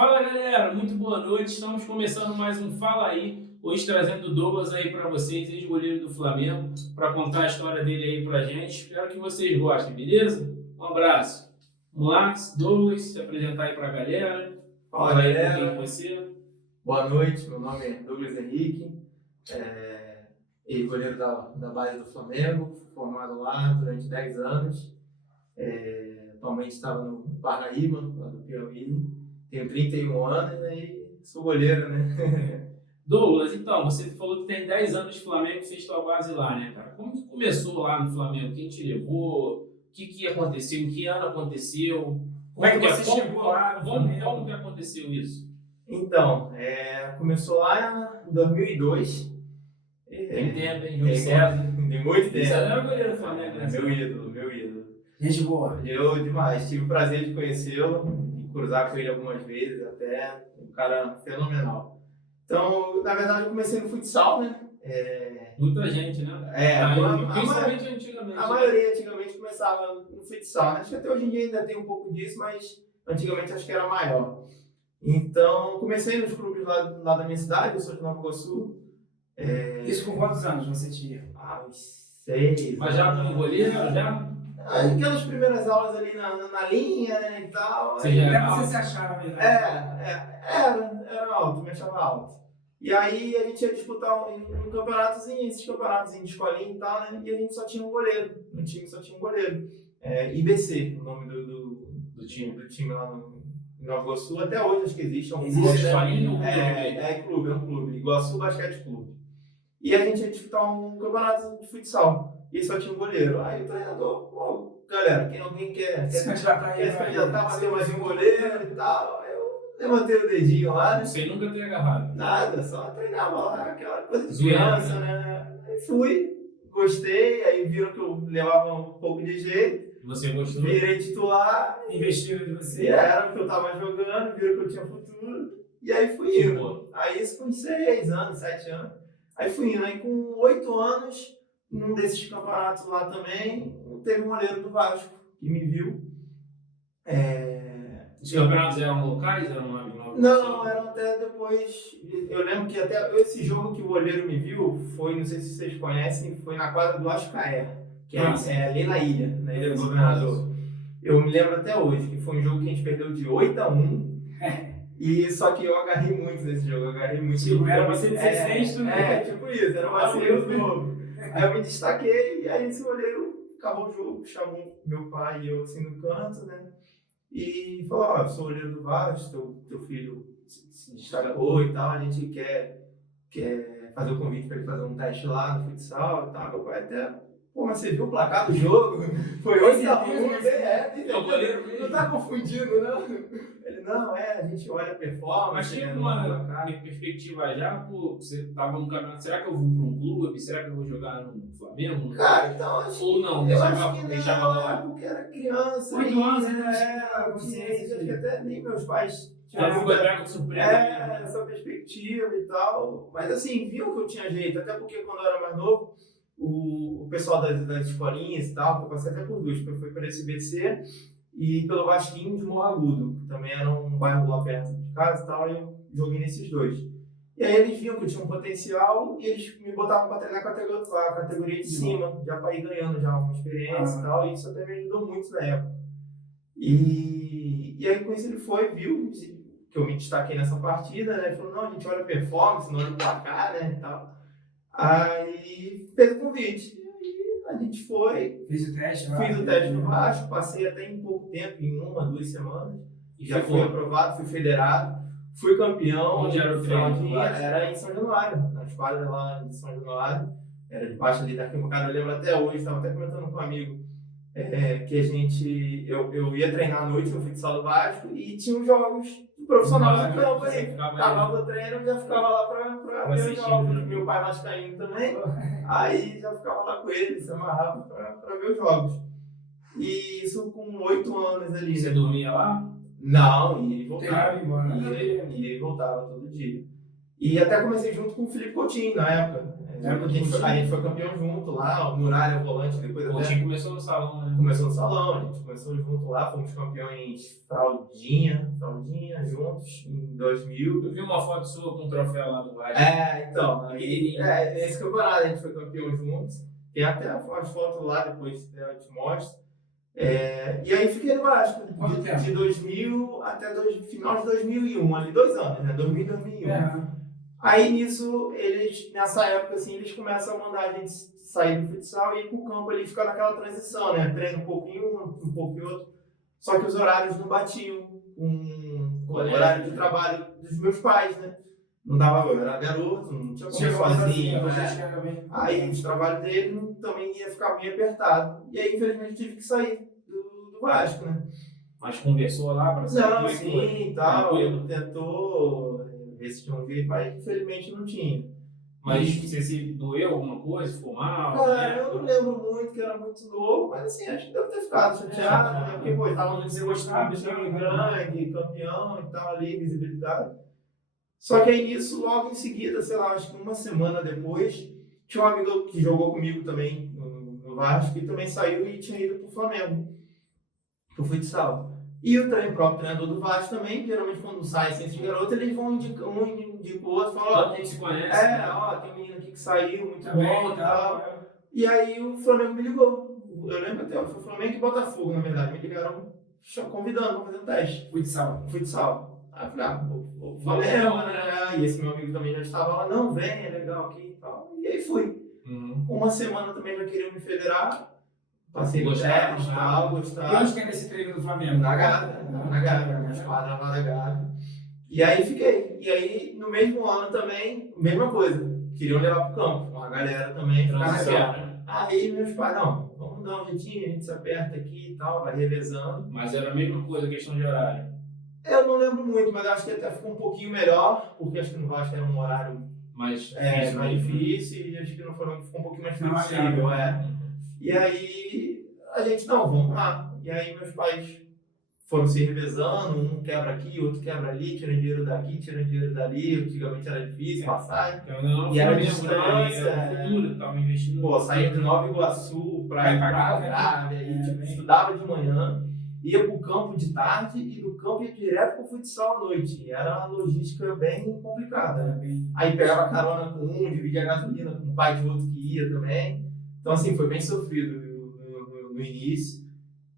Fala galera, muito boa noite. Estamos começando mais um Fala Aí. Hoje trazendo o Douglas aí para vocês, ex-goleiro do Flamengo, para contar a história dele aí pra gente. Espero que vocês gostem, beleza? Um abraço. Vamos lá, Douglas, se apresentar aí para a galera. Fala aí galera, quem é você. boa noite, meu nome é Douglas Henrique, ex-goleiro da base do Flamengo, formado lá durante 10 anos. Atualmente estava no Parnaíba, lá do Piauí. Tenho 31 anos e sou goleiro, né? Douglas, então, você falou que tem 10 anos de Flamengo, fez sua base lá, né, cara? Como que começou lá no Flamengo? Quem te levou? O que aconteceu? Em que ano aconteceu? Como é que você chegou lá no Flamengo? Como que aconteceu isso? Então, começou lá em 2002. Tem tempo, hein? Tem muito tempo. Você era goleiro do Flamengo, né? Meu ídolo. Gente boa. Eu demais, tive o prazer de conhecê-lo e cruzar com ele algumas vezes até, um cara fenomenal. Então, na verdade, eu comecei no futsal, né? Muita gente, né? Principalmente antigamente. A maioria antigamente começava no futsal, né? Acho que até hoje em dia ainda tem um pouco disso, mas antigamente acho que era maior. Então, comecei nos clubes lá da minha cidade, eu sou de Nova Iguaçu. Isso com quantos anos você tinha? Uns 6. Mas já como goleiro, já? Aquelas primeiras aulas ali na linha, né, e tal. Você já era Até você alto? se achava mesmo. Era alto, me achava alto. E aí a gente ia disputar um campeonatozinho, esses campeonatozinhos de escolinha e tal, né? E a gente só tinha um goleiro. No time só tinha um goleiro. IBC, o nome do time lá em Nova Iguaçu. Até hoje acho que existe. Existe, escolinha ou clube? É um clube. Iguaçu Basquete Clube. E a gente ia disputar um campeonato de futsal. E só tinha um goleiro. Aí o treinador, pô, galera, alguém quer se candidatar a fazer mais um goleiro e tal. Eu levantei o dedinho lá, né? Você nunca ter agarrado? Nada, só treinava lá, aquela coisa de criança, né? Aí fui, gostei, aí viram que eu levava um pouco de jeito. Você gostou? Virei titular. Investiram em você. E era o que eu tava jogando, viram que eu tinha futuro. E aí fui indo. Aí isso com 6 anos, 7 anos. Aí fui indo. Aí com 8 anos, num desses campeonatos lá também, teve um goleiro do Vasco que me viu. Os campeonatos eram locais? Eram lá de Nova Iguaçu? Não, eram até depois. Eu lembro que até esse jogo que o goleiro me viu foi, não sei se vocês conhecem, foi na quadra do Ascaé, que é ali na ilha do Governador. Eu me lembro até hoje que foi um jogo que a gente perdeu de 8-1. E só que eu agarrei muito nesse jogo, Tipo, era você de 16, né? Tipo isso, era uma cedo novo. Aí eu me destaquei, e aí esse goleiro acabou o jogo, chamou meu pai e eu assim no canto, né? E falou, ó, eu sou o goleiro do Vasco, teu filho se destacou e tal, a gente quer fazer o convite para ele fazer um teste lá no futsal e tal. Meu pai até, pô, mas você viu o placar do jogo? Foi 8-1, não tá confundindo, não? Ele, não, a gente olha a performance. Mas tinha uma perspectiva já, pô, você tava no campeonato, será que eu vou para um clube? Será que eu vou jogar no Flamengo? Cara, então acho ou não, eu acho que deixava lá. porque era criança. 8 anos ainda era consciência, acho que até nem meus pais Já foi com surpresa. essa perspectiva e tal. Mas assim, viam que eu tinha jeito, até porque quando eu era mais novo, o pessoal das escolinhas e tal, eu passei até por duas, porque eu fui para esse BC e pelo Vasquinho de Morro Agudo, que também era um bairro lá perto de casa e tal, e eu joguei nesses dois. E aí eles viam que eu tinha um potencial e eles me botavam para treinar a categoria de cima, já para ir ganhando já uma experiência e tal, e isso até me ajudou muito na época. E aí com isso ele viu que eu me destaquei nessa partida, né? Ele falou, não, a gente olha a performance, não olha o placar, né, e tal. Aí fez o convite. E a gente foi. Fiz o teste lá. Fiz o teste no Vasco, passei até em pouco tempo, em 1-2 semanas. E já fui aprovado, fui federado, fui campeão. Onde era o treino? Era em São Januário, nas quadras lá de São Januário. Era debaixo ali da arquibancada, eu lembro até hoje, estava até comentando com um amigo que eu ia treinar à noite no futsal do Vasco e tinha os jogos profissionais do campo aí. Acabava o treino, eu já ficava lá para ver os jogos. Meu pai vascaíno também, aí já ficava lá com ele, se amarrava para ver os jogos. E isso com 8 anos ali. Você dormia lá? Não, ia e voltava. Ia embora. Ia e voltava todo dia. E até comecei junto com o Felipe Coutinho na época. A gente foi campeão junto lá, o Muralha, o volante, depois O até time começou no salão, né? começou no salão, a gente começou junto lá, fomos campeões fraldinha juntos em 2000. Eu vi uma foto sua com um troféu lá do Vasco. Então, Pequenininho. nesse campeonato a gente foi campeão juntos. Tem até as fotos lá, depois eu te mostro. E aí fiquei no Vasco, Quanto tempo? de 2000 até final de 2001, ali 2 anos, né? 2000 e 2001. Aí nisso, nessa época, assim, eles começam a mandar a gente sair do futsal e ir pro campo ali, ficar naquela transição, né? Treino um pouquinho um pouquinho outro. Só que os horários não batiam com o horário de trabalho dos meus pais, né? Não dava, eu era garoto, não tinha como sozinho, né? Aí o trabalho dele também ia ficar meio apertado. E aí, infelizmente, tive que sair do Vasco, né? Mas conversou lá para saber Não, como é que sim, foi? tal, Tranquilo? tentou ver se tinha um jeito, mas infelizmente não tinha. Mas você se doeu alguma coisa? Ficou mal? Cara, eu não lembro muito, que era muito novo, mas assim, acho que deve ter ficado chateado, né? Porque, pô, tava no Você gostava, time grande, campeão e tal ali, visibilidade. Só que aí nisso, logo em seguida, sei lá, acho que uma semana depois, tinha um amigo que jogou comigo também no Vasco, que também saiu e tinha ido pro Flamengo, pro futsal. E o próprio treinador do Vasco também, geralmente quando sai assim, esse garoto, eles vão indicar um indica o outro, falam, Todo mundo se conhece. tem um menino aqui que saiu, muito Também, bom e tal. E aí o Flamengo me ligou. Eu lembro até, foi o Flamengo e Botafogo, na verdade, me ligaram convidando para fazer um teste. Futsal. Aí eu falei, o Flamengo, né? E esse meu amigo também já estava lá, não, vem, é legal aqui e tal. E aí fui. Uma semana também já queriam me federar. Passei no teste e tal, E gostava. onde que era esse treino do Flamengo? Na Gávea, na esquadra lá da Gávea. E aí fiquei. E aí, no mesmo ano também, mesma coisa. Queriam levar pro campo. Uma galera também. Aí meus pais, não, vamos dar um jeitinho, a gente se aperta aqui e tal, vai revezando. Mas era a mesma coisa, questão de horário. Eu não lembro muito, mas acho que até ficou um pouquinho melhor, porque acho que no Vasco era um horário Mais mais difícil e acho que ficou um pouquinho mais flexível. E aí a gente, não, vamos lá. E aí meus pais foram se revezando, um quebra aqui, outro quebra ali, tira dinheiro daqui, tira dinheiro dali. Antigamente era difícil passar. Não, E era Flamengo, distância, era futuro, tava investindo. Pô, saía de Nova Iguaçu pra ir pra Gávea, e tipo, estudava de manhã, ia pro campo de tarde e do campo ia direto pro futsal à noite. E era uma logística bem complicada, né? Aí pegava carona com um, dividia a gasolina com o pai de outro que ia também. Então, assim, foi bem sofrido no início.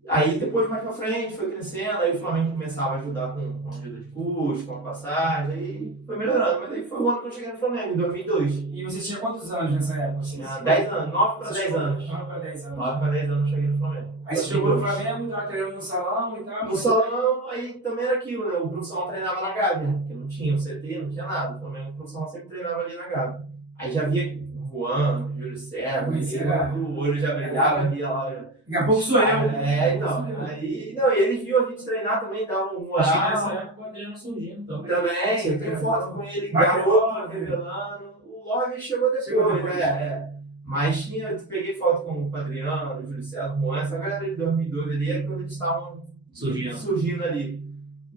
Aí, depois, mais pra frente, foi crescendo, aí o Flamengo começava a ajudar com ajuda de custo, com a passagem, aí foi melhorando. Mas aí foi o ano que eu cheguei no Flamengo, em 2002. E você tinha quantos anos nessa época? Tinha 10 anos, 9 para 10 anos. 9 para 10 anos. 9 para 10 anos eu cheguei no Flamengo. Aí você chegou no Flamengo, estava treinando no salão e tal? No salão, aí também era aquilo, né? O profissional treinava na Gávea, porque não tinha o CT, não tinha nada. O Flamengo, o profissional sempre treinava ali na Gávea. Aí já via o Juan, o Júlio César, o olho já brilhava, via lá. Daqui a pouco sou eu. Então. Aí, não, e eles viam a gente treinar também, davam um Acho que nessa moral. época o Adriano surgindo também. Também, eu tenho foto com ele, garoto, revelando. O Love chegou depois, né? Mas eu peguei foto com o Adriano, o Júlio César, o Juan, essa galera de 2002 ali, é quando eles estavam surgindo ali.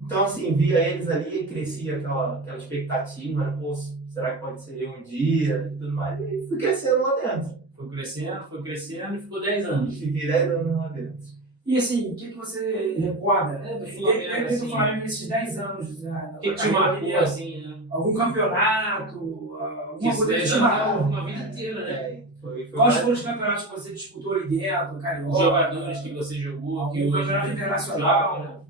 Então, assim, via eles ali e crescia aquela expectativa, né? Pô, será que pode ser eu um dia e tudo mais? E fui crescendo lá dentro. Foi crescendo e ficou 10 anos. Fiquei 10 anos lá dentro. E assim, o que você recorda? Do Flamengo, Dentro do Flamengo, nesses 10 anos, o que te marcou assim, né? Algum campeonato, alguma coisa que te marcou marcou? uma vida inteira, né? Quais foram os campeonatos que você disputou ali dentro, Carioca? Os jogadores que você jogou, que hoje... Campeonato internacional, né?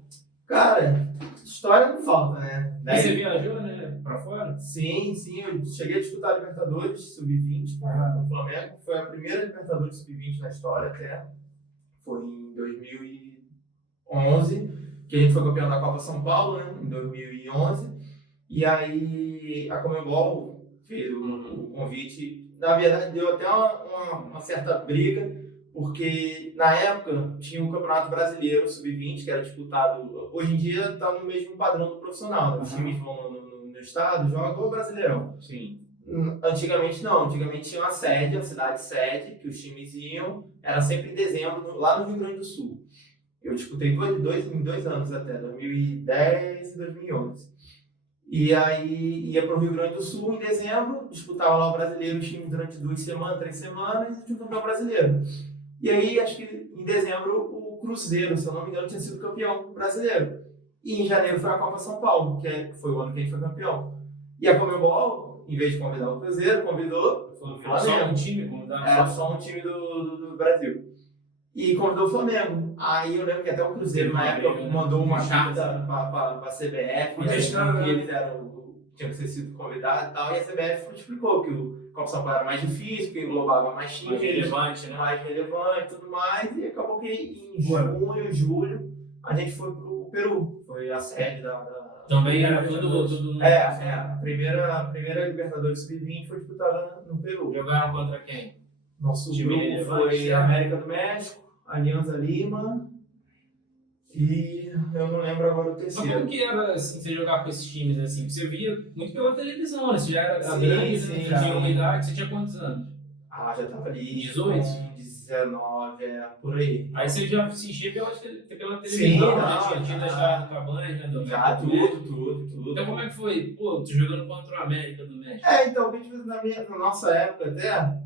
Cara, história não falta, né? E você viajou, né? Pra fora? Sim, eu cheguei a disputar a Libertadores Sub-20 com o Flamengo. Foi a primeira Libertadores Sub-20 na história até. Foi em 2011, que a gente foi campeão da Copa São Paulo, né? Em 2011. E aí a Conmebol fez o convite. Na verdade, deu até uma certa briga, porque na época tinha o Campeonato Brasileiro Sub-20, que era disputado. Hoje em dia está no mesmo padrão do profissional, né? Os times vão no estado, jogam o Brasileirão. Sim. Antigamente não, antigamente tinha uma sede, uma cidade sede, que os times iam, era sempre em dezembro, lá no Rio Grande do Sul. Eu disputei em 2 anos até, 2010 e 2011. E aí ia para o Rio Grande do Sul em dezembro, disputava lá o brasileiro, os times durante 2 semanas, 3 semanas, e tinha o campeão brasileiro. E aí, acho que em dezembro, o Cruzeiro, se eu não me engano, tinha sido campeão brasileiro. E em janeiro foi a Copa São Paulo, foi o ano que a gente foi campeão. E a Conmebol, em vez de convidar o Cruzeiro, convidou o Foi só Flamengo. um time, convidava Era só um time do Brasil. E convidou o Flamengo. Aí eu lembro que até o Cruzeiro, na época, mandou uma carta para a CBF, Protestando, que eles tinham que ser sido convidados e tal. E a CBF explicou que o Copa São Paulo era mais difícil, que englobava mais mais times, relevante, né? mais relevante e tudo mais. E acabou que em junho, julho, a gente foi pro Peru. Foi a sede da Também era todo mundo. a primeira Libertadores Sub-20 foi disputada no Peru. Jogaram contra quem? Nosso Time grupo relevante, foi né? América do México, Alianza Lima e eu não lembro agora o Mas terceiro. como que era assim, você jogar com esses times assim? Você via muito pela televisão, né? Você já era Sim, grande, sim, já tinha sim. uma idade, você tinha quantos anos? Já tava ali 18? com 19, por aí. Aí você já assistia pela televisão, Sim, né? não, Tinha da já. Estrada do Cabanhas, né? Do Já, América do México. tudo. Então como é que foi? Pô, tu jogando contra o América do México. Então, na nossa época até,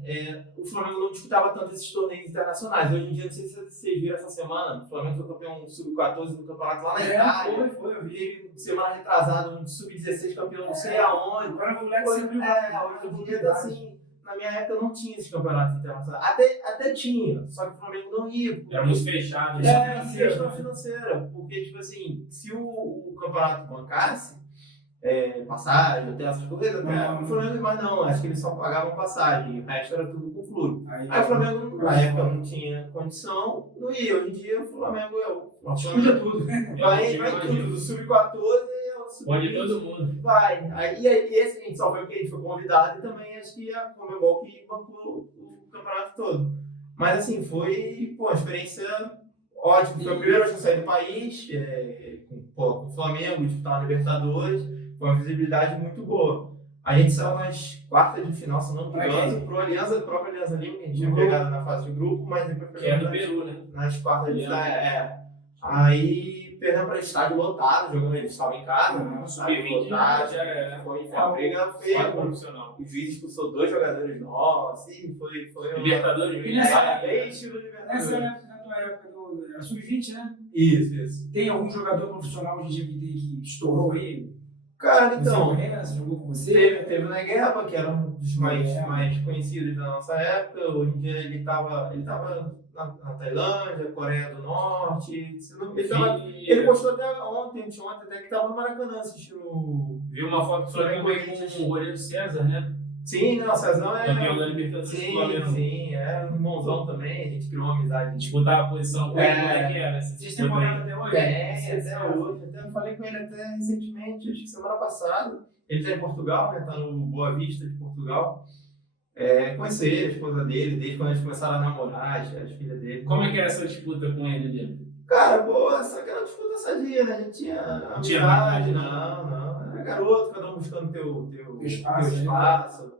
o Flamengo não disputava tanto esses torneios internacionais. Hoje em dia, não sei se vocês viram essa semana, o Flamengo foi campeão sub-14 do campeonato lá na Itália. Foi, eu vi. Teve semana retrasada um sub-16 campeão não sei aonde. Agora o moleque Hoje se abriu em dia, assim, na minha época não tinha esses campeonatos internacionais. Até tinha, só que o Flamengo não ia. Porque Era muito fechado, né? questão financeira. Porque, tipo assim, se o campeonato bancasse, passagem, hotel, essas coisas, o Flamengo, mas não, acho que eles só pagavam passagem, o resto era tudo com o clube. Aí o Flamengo, na época, não tinha condição, não ia. Hoje em dia, o Flamengo Escuta tudo. vai tudo, do sub-14 ao sub-20. Pode todo mundo. Vai. E esse a gente só foi porque a gente foi convidado e também acho que a Conmebol que bancou o campeonato todo. Mas assim, foi uma experiência ótima. Foi a primeira vez que eu saí do país, com o Flamengo, disputar a Libertadores, foi uma visibilidade muito boa. A gente saiu nas quartas de final, se não me engano, pro próprio Alianza Lima, que a gente tinha pegado na fase de grupo, mas depois Que é do pegamos Peru, né? nas quartas de final. Aí perdemos para estádio lotado, jogando, eles estavam em casa, Sub-20 lotado, já era. foi uma briga feia. Profissional. O juiz expulsou 2 jogadores nossos, assim, foi uma... Libertadores, E nessa bem estilo Essa Libertadores. é a tua época era sub-20, né? Isso. Tem algum jogador profissional hoje em dia que estourou aí? Cara, Você então, conhece? Jogou com você? teve o Negueba, que era um dos mais conhecidos da nossa época. Hoje em dia ele tava na Tailândia, Coreia do Norte. Ele postou até ontem até que estava no Maracanã assistindo. Viu uma foto do Flamengo com o goleiro César, né? Sim, não, o Cezão Campeão da Libertadores do Flamengo. Sim, é um irmãozão também, a gente criou uma amizade. Disputar a posição com ele, como é que era? Vocês têm contato até hoje? Até hoje. Até eu falei com ele até recentemente, acho que semana passada. Ele está em Portugal, né? Tá no Boa Vista de Portugal. Conheci ele, a esposa dele, desde quando eles começaram a namorar, as filhas dele. Como é que era essa disputa com ele ali? Cara, boa, só que era uma disputa sadia, né? A gente tinha amizade, não. Era garoto, cada um buscando teu espaço.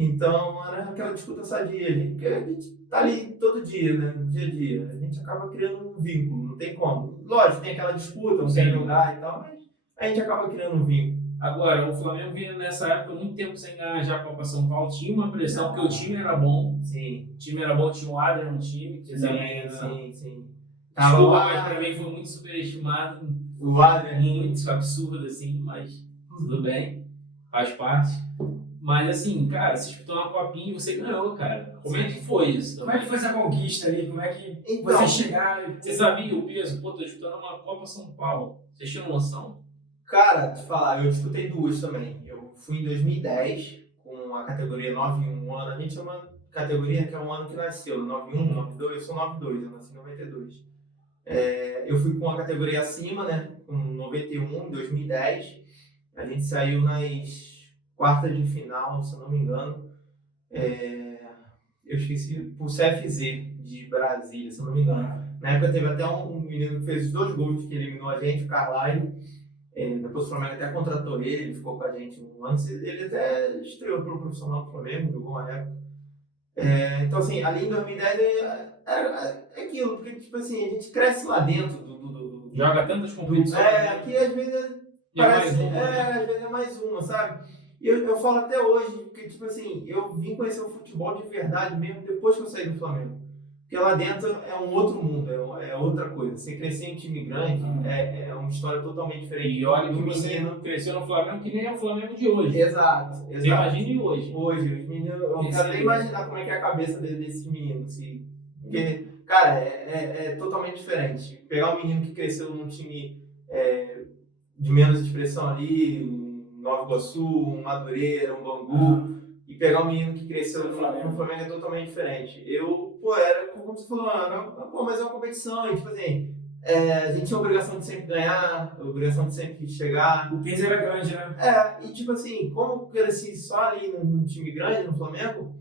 Então, era aquela disputa sadia, porque a gente tá ali todo dia, né? No dia a dia. A gente acaba criando um vínculo, não tem como. Lógico, tem aquela disputa, não quer jogar e tal, mas a gente acaba criando um vínculo. Agora, o Flamengo vinha nessa época muito tempo sem ganhar já a Copa São Paulo. Tinha uma pressão, porque o time era bom. Sim. O time era bom, tinha o Adrian no time, que também era... Sim. Desculpa, mas pra mim foi muito superestimado. O Adrian. Muito absurdo, assim, mas tudo bem, faz parte. Mas assim, cara, você disputou uma copinha e você ganhou, cara. Como é que foi isso? Como é que foi essa conquista ali? Como é que Então, vocês chegaram? Você sabia o peso? Pô, tô disputando uma Copa São Paulo. Vocês tinham noção? Cara, te falar, eu disputei 2 também. Eu fui em 2010 com a categoria 9-1 ano. A gente chama categoria que é um ano que nasceu, 9-1, 9-2, eu sou 9-2, eu nasci em 92. Eu fui com a categoria acima, né, com 91 em 2010. A gente saiu nas quartas de final, se eu não me engano. Eu esqueci, por CFZ de Brasília, se eu não me engano. Na época teve até um menino que fez 2 gols que eliminou a gente, o Carlyle. Depois o Flamengo até contratou ele ficou com a gente um ano. Ele até estreou pelo profissional do Flamengo, jogou uma época. Então, assim, ali em 2010 é aquilo, porque tipo assim, a gente cresce lá dentro do Joga tantas competições. aqui às vezes E é parece, mais uma, né? às vezes é mais uma, sabe? E eu falo até hoje, porque, tipo assim, eu vim conhecer o futebol de verdade mesmo depois que eu saí do Flamengo. Porque lá dentro é um outro mundo, é outra coisa. Você crescer em time grande é uma história totalmente diferente. E olha que do você menino. cresceu no Flamengo que nem é o Flamengo de hoje. Exato, Você exato. imagine hoje. Hoje, os meninos, eu Esse quero nem aí. imaginar como é que é a cabeça desses meninos. Assim, porque, cara, é totalmente diferente. Pegar um menino que cresceu num time de menos expressão ali, um Nova Iguaçu, um Madureira, um Bangu, e pegar um menino que cresceu no Flamengo é totalmente diferente. Era como você falou, mas é uma competição, e tipo assim, a gente tinha a obrigação de sempre ganhar, a obrigação de sempre chegar. O peso era grande, né? E tipo assim, como eu cresci só ali num time grande, no Flamengo,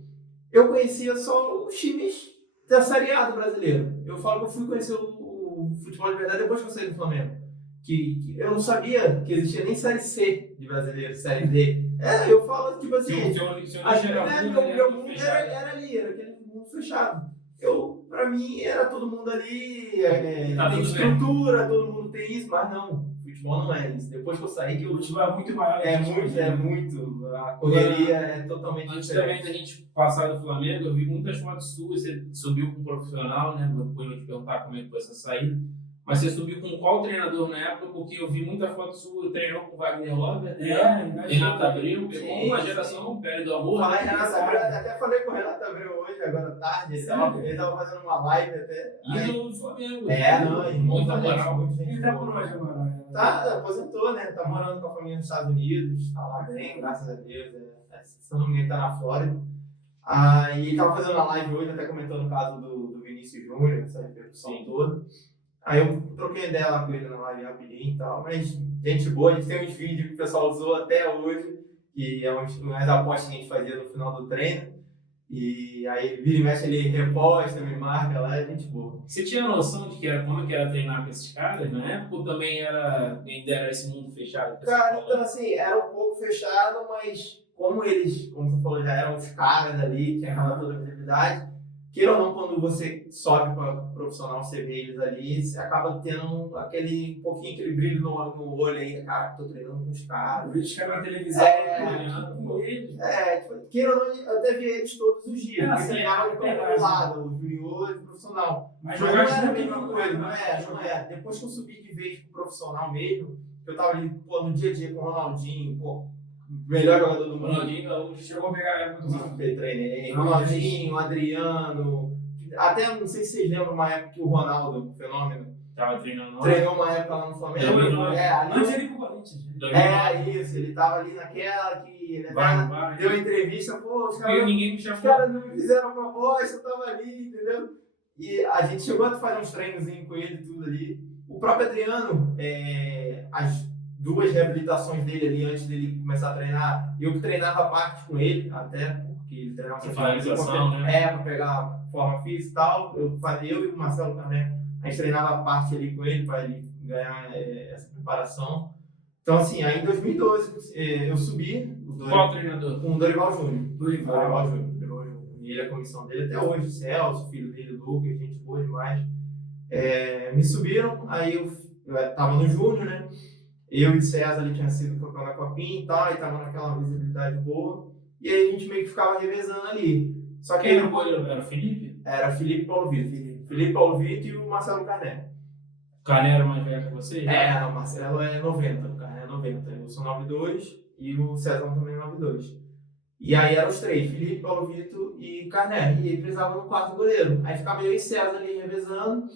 eu conhecia só os times da Série A do brasileiro. Eu falo que eu fui conhecer o futebol de verdade depois que eu saí do Flamengo. Que eu não sabia que existia nem Série C de brasileiro, Série D. Eu falo, tipo assim, Seu nicho era meu mundo era ali, era aquele mundo fechado. Pra mim, era todo mundo ali, Tá tem tudo estrutura, todo mundo tem isso, mas não, futebol não é isso. Depois que eu saí, que O eu futebol é muito maior. muito, a correria é totalmente Antes diferente. também da gente passar do Flamengo, eu vi muitas fotos suas, você subiu com um profissional, né? Depois eu vou te perguntar como é que foi essa saída. Mas você subiu com qual treinador na época? Porque eu vi muita foto sua, treinou com o Wagner Love, Renato Abreu, pegou uma geração, Pele do Amor. Fala em Renato Abreu, até falei com o Renato Abreu hoje, agora à tarde, ele tava fazendo uma live até. Ídolo do Flamengo. Muita moral. muita Ele gente tá boa. por onde agora? né? Aposentou, né? Tá morando com a família nos Estados Unidos, tá lá bem, graças a Deus. Se eu não me engano, tá na Flórida. E ele tava fazendo uma live hoje, até comentando o caso do Vinícius Júnior, essa repercussão toda. Aí eu troquei ideia lá com ele na live rapidinho e tal, mas gente boa, a gente tem uns vídeos que o pessoal usou até hoje, que é umas apostas que a gente fazia no final do treino. E aí vira e mexe, ele reposta, me marca lá, é gente boa. Você tinha noção de como que era treinar com esses caras na época? Ou também ainda era esse mundo fechado? Cara, então assim, era um pouco fechado, mas como eles, como você falou, já eram os caras ali, tinha aquela toda a visibilidade. Queira ou não, quando você sobe para profissional, você vê eles ali, você acaba tendo aquele brilho no olho ainda, cara, tô treinando com os caras. Eu vi os caras na televisão. Com eles. Queira ou não, eu até vi eles todos os dias, porque sim, treinavam é com verdade. o lado, o junior e o profissional. Mas Não jogar era a junto mesma não coisa, é, não é. Depois que eu subi de vez pro profissional mesmo, eu tava ali, no dia a dia com o Ronaldinho, melhor jogador do mundo. Ronaldinho Gaúcho. Chegou a pegar a época do Treinei. Ronaldinho, Adriano. Até não sei se vocês lembram uma época que o Ronaldo, o fenômeno, Tava treinando lá. treinou uma época lá no Flamengo. Antes ele ir pro Corinthians. Isso, ele tava ali naquela que ele Vai. deu entrevista, os Porque ninguém me os chamou. caras não me fizeram proposta, eu tava ali, entendeu? E a gente chegou a fazer uns treinozinhos com ele e tudo ali. O próprio Adriano, as duas reabilitações dele ali antes dele começar a treinar, eu treinava a parte com ele, até porque ele treinava Pra finalização, né? pra pegar forma física e tal. Eu e o Marcelo também, a gente treinava a parte ali com ele para ele ganhar essa preparação. Então, assim, aí em 2012 eu subi Qual treinador? com o Dorival Júnior. Dorival Júnior. E ele é a comissão dele até hoje, Celso, filho dele, Lucas, gente boa demais. Me subiram, aí eu tava no Júnior, né? Eu e César ali tinha sido campeão da Copinha e tal, e tava naquela visibilidade boa. E aí a gente meio que ficava revezando ali. Só que Quem era o goleiro? Era o Felipe? era Felipe Paulo Vitor. Felipe Paulo Vitor e o Marcelo Carné. O Carné era mais velho que você? O Marcelo é 90, o Carné é 90. Eu sou 92 e o César também é 92. E aí eram os três, Felipe, Paulo Vitor e Carné. E ele precisava no quarto goleiro. Aí ficava eu e César ali revezando.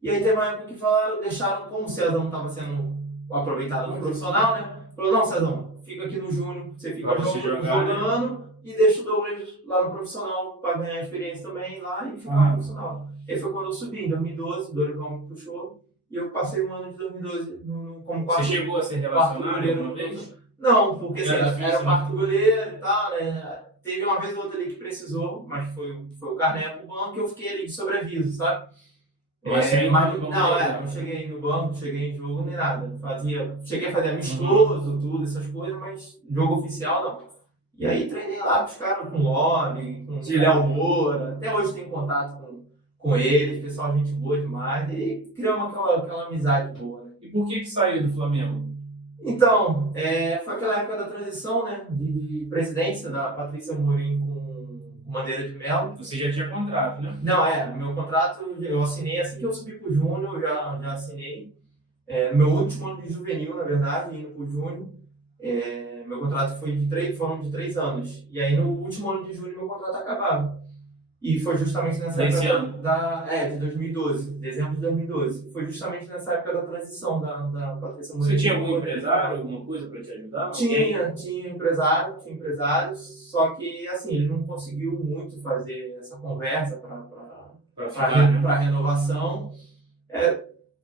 E aí teve uma época que deixaram, como o César não estava sendo aproveitado no profissional, né? Falou, não, César, fica aqui no Júnior, você fica jogando e deixa o Douglas lá no profissional para ganhar experiência também lá e ficar no profissional. Aí foi quando eu subi, em 2012, o Dorival me puxou e eu passei o ano de 2012 como quarto. Você chegou a ser relacionado alguma vez? Não, porque assim, era né? quarto goleiro e tal, né? Teve uma vez ou outra ali que precisou, mas foi o Carné pro banco e eu fiquei ali de sobreaviso, sabe? Não cheguei no banco, cheguei em jogo nem nada. Cheguei a fazer amistoso, tudo, essas coisas, mas jogo oficial não. E aí treinei lá com os caras, com o Lobby, com o Léo Moura, até hoje tenho contato com eles, pessoal, gente boa demais, e criamos aquela amizade boa, né? E por que saiu do Flamengo? Então, foi aquela época da transição, né, de presidência da Patrícia Amorim com Bandeira de Melo. Você já tinha contrato, né? Não, o meu contrato eu assinei assim que eu subi pro Júnior, eu já assinei. No meu último ano de juvenil, na verdade, indo pro Júnior, meu contrato foram de 3 anos. E aí no último ano de julho meu contrato acabava. E foi justamente nessa Nesse época de 2012, dezembro de 2012. Foi justamente nessa época da transição da Patrícia Amorim. Você tinha algum empresário, alguma coisa para te ajudar? Tinha empresários, só que assim, ele não conseguiu muito fazer essa conversa para renovação.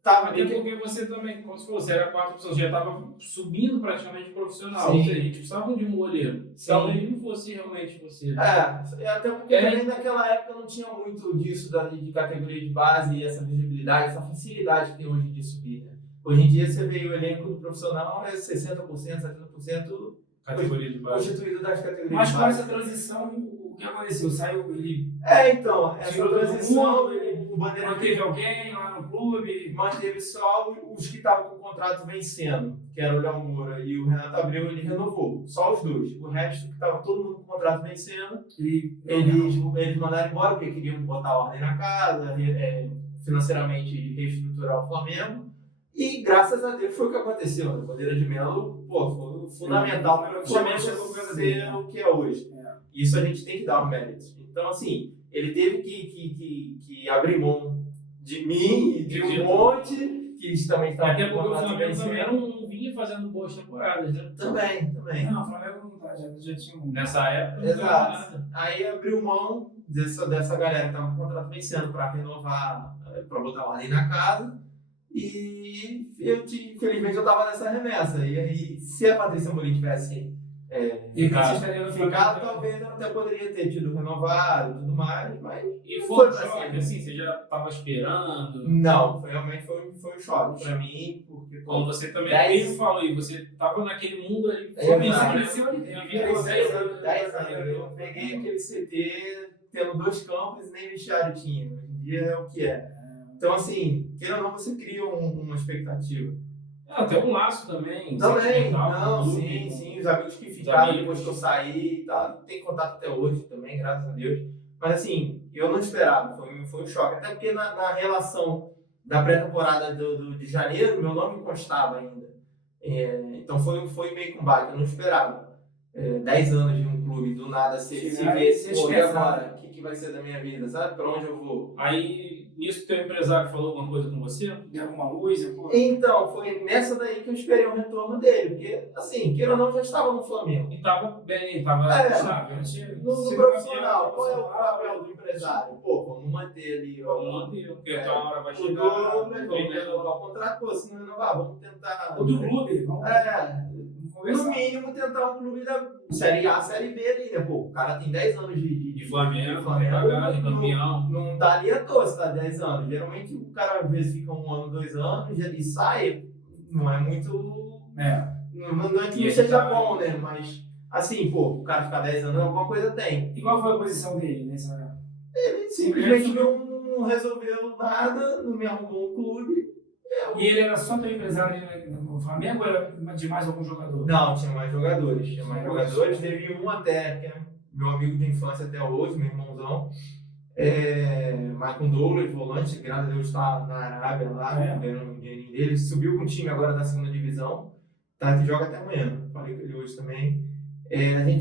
Tava Até porque você também, como você falou, você era 4 pessoas, já estava subindo praticamente profissional. Sim. Ou seja, a gente precisava de um goleiro. Sim. Talvez não fosse realmente você. Até porque também naquela época não tinha muito disso de categoria de base, essa visibilidade, essa facilidade que tem hoje de subir, né? Hoje em dia você vê o elenco do profissional, 60%, 70% Categoria de base. constituído das categorias Mas de com base. essa transição, o que aconteceu? Saiu, ele Então, essa tirou todo transição, mundo, o Bandeira manteve alguém lá no clube. manteve só os que estavam com o contrato vencendo, que era o Léo Moura e o Renato Abreu, ele renovou. Só os dois. O resto, que estava todo mundo com o contrato vencendo, eles mandaram embora porque queriam botar ordem na casa, financeiramente reestruturar o Flamengo. E graças a Deus foi o que aconteceu. A Bandeira de Melo, foi fundamental para o Flamengo ser o que é hoje. Isso a gente tem que dar um mérito. Então, assim, ele teve que abrir mão de mim e de um monte que também estava Até porque o contrato Flamengo vencendo. também não vinha fazendo boas temporadas, né? Também. Não, o Flamengo não tá, já tinha um. Nessa época. Exato. Aí abriu mão dessa galera que estava com o contrato vencendo para renovar, para botar ordem na casa. E infelizmente eu estava nessa remessa. E aí, se a Patrícia Amorim tivesse ficado, talvez eu até poderia ter tido renovado e tudo mais, mas E foi um pra choque, cima. assim, você já estava esperando. Não, realmente foi um choque para mim, porque Como você também 10 mesmo falou, e você estava naquele mundo ali. Exato. cresceu ali dentro. Vivia 10 anos. 10 anos. Eu peguei aquele CT tendo 2 campos e nem vestiário tinha. Hoje em dia é o que é. Então, assim, queira ou não, você cria uma expectativa. Até um laço também. Também, sentimental não, com o clube, sim. Os amigos que ficaram amigos. depois que eu saí e tal, tem contato até hoje também, graças a Deus. Mas, assim, eu não esperava, foi um choque. Até porque na relação da pré-temporada de janeiro, meu nome constava ainda. Então foi meio que um baque, eu não esperava. 10 anos de um clube, do nada se vê esse e agora, o que vai ser da minha vida, sabe? Pra onde eu vou? Aí, nisso, teu empresário falou alguma coisa com você? Deu alguma luz? Então, foi nessa daí que eu esperei o retorno dele, porque, assim, queira ou não, já estava no Flamengo. E tava bem, tava estável. No profissional, qual é o papel do empresário? Pô, vamos manter ali, Vamos manter, porque a tua hora vai o chegar. dono, vamos renovar o contrato, pô, se não renovar, vamos tentar. O do clube, vamos No conversar. mínimo, tentar um clube da Série A, Série B ali, né? Pô, o cara tem 10 anos De Flamengo, bagagem, campeão. Não tá ali à toa se tá 10 anos. Geralmente o cara às vezes fica 1 ano, 2 anos e sai. Não é muito. Não é que não seja bom, né? Mas assim, pô, o cara ficar 10 anos, alguma coisa tem. E qual foi a posição dele nessa? Ele simplesmente não resolveu nada, não me arrumou um clube. E ele era só teu empresário no Flamengo ou era de mais algum jogador? Não, tinha mais jogadores. Teve um até, que é meu amigo de infância até hoje, meu irmãozão. Michael Douglas, volante, graças a Deus está na Arábia lá, ganhando um dinheirinho dele. Ele subiu com o time agora da segunda divisão, tá, que joga até amanhã. Falei com ele hoje também.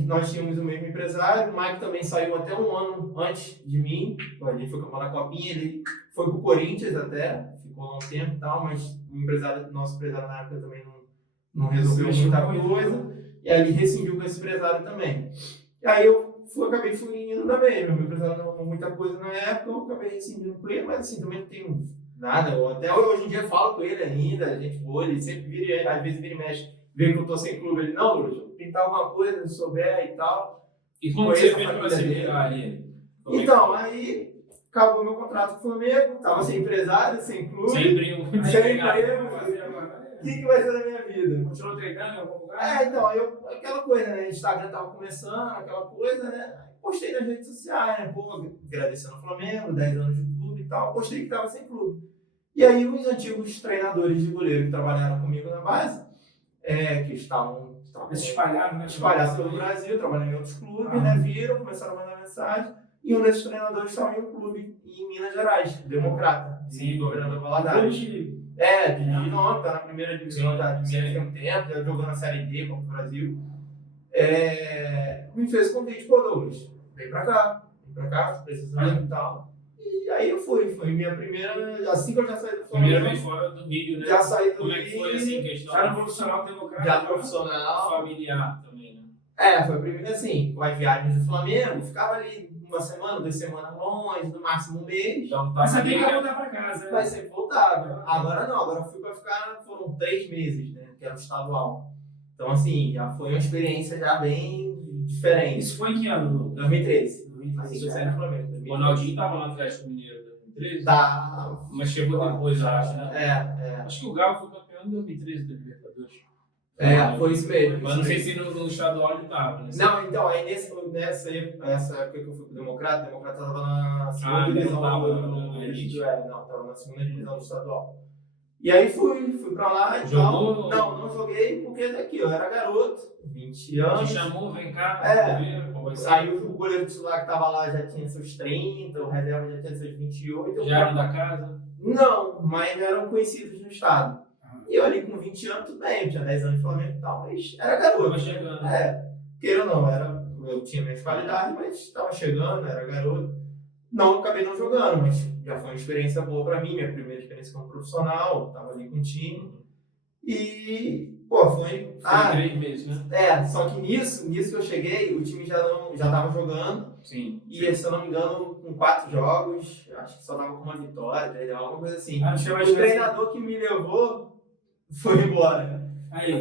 Nós tínhamos o mesmo empresário, o Mike também saiu até 1 ano antes de mim. A gente foi campeão da Copinha, ele foi pro Corinthians até, ficou lá um tempo e tal, mas nosso empresário na época também não resolveu muita coisa. E aí ele rescindiu com esse empresário também. E aí eu acabei indo também, meu empresário não arrumou muita coisa na época, eu acabei rescindindo com ele, mas assim, também não tenho nada. Eu até hoje em dia falo com ele ainda, a gente boa, ele sempre às vezes vira e mexe, vê que eu tô sem clube, ele, não, Bruno, pintar alguma coisa, se souber e tal. E como você fez pra se virar ali? Então, aí acabou meu contrato com o Flamengo, tava sem empresário, sem clube, sem emprego. O que vai ser da minha vida? Continuou treinando em algum lugar? Então, aquela coisa, né? O Instagram tava começando, aquela coisa, né? Postei nas redes sociais, né? Pô, agradecendo o Flamengo, 10 anos de clube e tal. Postei que tava sem clube. E aí, os antigos treinadores de goleiro que trabalharam comigo na base que estavam Eles espalharam, né? espalhados pelo Brasil, trabalhando em outros clubes, né? Viram, começaram a mandar mensagem. E um desses treinadores estava em um clube em Minas Gerais, Democrata, de Governador Valadares. De nome, tá na primeira divisão já de Minas tem um tempo, já jogando a Série D contra o Brasil. Me fez o convite, pô, Douglas, vem pra cá, precisando e tal. E aí eu fui, foi minha primeira, assim que eu já saí do Flamengo. Primeira vez fora do Rio, né? Já saí do Como é que foi assim, questão? Já no profissional democrático. Já profissional. Familiar também, né? Foi a primeira, assim, com as viagens do Flamengo, ficava ali uma semana, 2 semanas longe, no máximo um mês. Então, Mas sabia que ia voltar pra casa, né? Vai sempre voltar. Agora não, agora eu fui pra ficar, foram 3 meses, né? Que era o estadual. Então, assim, já foi uma experiência já bem diferente. Isso foi em que ano? 2013. Assim, Isso já era Flamengo. O 2013. Ronaldinho tava no Atlético Mineiro em 2013? Tá. Mas chegou depois, eu acho, né? É. Acho que o Galo foi campeão em 2013 da Libertadores. Foi isso mesmo. Mas não sei se no estadual ele tava, né? Não, então, aí nessa época que eu fui pro Democrata tava na segunda divisão tava na segunda divisão do estadual. E aí fui pra lá e Jogou? tal. Não joguei porque daqui, eu era garoto, 20 anos. Te chamou, vem cá, ver. Aí o goleiro titular que tava lá já tinha seus 30, o reserva já tinha seus 28. Já eram da casa? Não, mas eram conhecidos no estado. E eu ali com 20 anos, tudo bem, eu tinha 10 anos de Flamengo e tal, mas era garoto. Tava chegando. Queira ou não, eu tinha minhas qualidades, mas estava chegando, era garoto. Não, acabei não jogando, mas já foi uma experiência boa pra mim, minha primeira experiência como profissional, tava ali com o time. E, foi... 3 meses, né? Só que nisso que eu cheguei, o time já tava jogando. Sim. E, se eu não me engano, com 4 jogos, acho que só dava com uma vitória, alguma coisa assim. O treinador que me levou foi embora.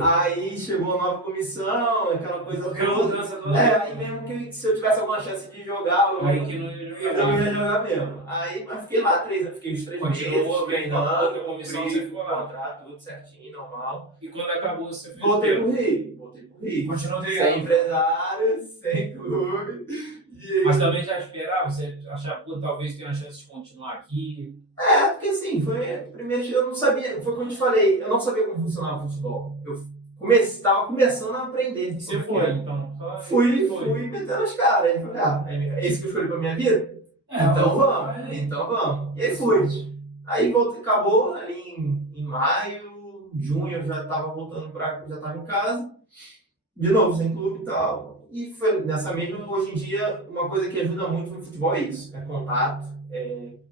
Aí chegou a nova comissão, aquela coisa toda. Aí mesmo que se eu tivesse alguma chance de jogar, eu não ia jogar mesmo. Aí, mas fiquei lá 3 anos, fiquei os 3 meses. Continuou treinando, a comissão você ficou lá. Contrato, tudo certinho, normal. E quando acabou, você fez Voltei pro Rio. Continuou Sem empresário, sem clube. Mas também já esperava? Você achava que talvez tenha uma chance de continuar aqui? Porque assim, primeiro eu não sabia, foi como eu te falei, eu não sabia como funcionava o futebol. Eu estava começando a aprender. Você foi, então? Fui metendo as caras. Aí falei, é isso que eu escolhi pra minha vida? Então vamos. E aí fui. Aí acabou ali em maio, junho, eu já estava voltando já estava em casa. De novo, sem clube e tal. E foi nessa mesma, hoje em dia, uma coisa que ajuda muito no futebol é isso. É contato,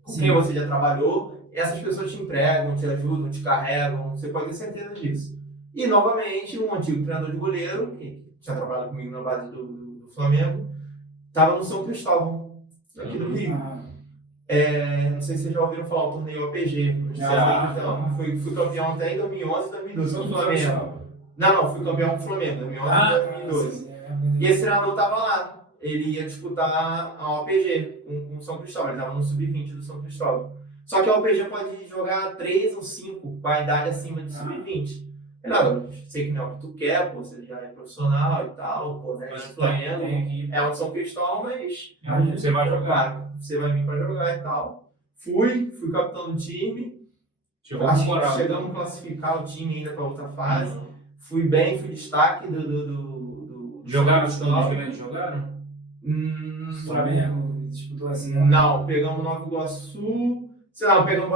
com quem você já trabalhou. Essas pessoas te empregam, te ajudam, te carregam. Você pode ter certeza disso. E, novamente, um antigo treinador de goleiro, que tinha trabalhado comigo na base do Flamengo, estava no São Cristóvão, aqui do Rio. Não sei se vocês já ouviram falar do torneio APG. Então, fui campeão até em 2011 e 2012 com o Flamengo. Não, fui campeão com o Flamengo, 2011 e 2012. E esse treinador estava lá. Ele ia disputar a OPG com o São Cristóvão. Ele estava no sub-20 do São Cristóvão. Só que a OPG pode jogar 3 ou 5 com a idade acima de sub-20. Sei que não é o que tu quer, você já é profissional e tal, né? Flamengo é um São Cristóvão, mas você vai jogar. Você vai vir para jogar e tal. Fui capitão do time. Chegamos a classificar o time ainda para outra fase. Fui bem, fui destaque do jogaram os clubes grandes, jogaram? Flamengo disputou assim. Não, pegamos Nova Iguaçu. Pegamos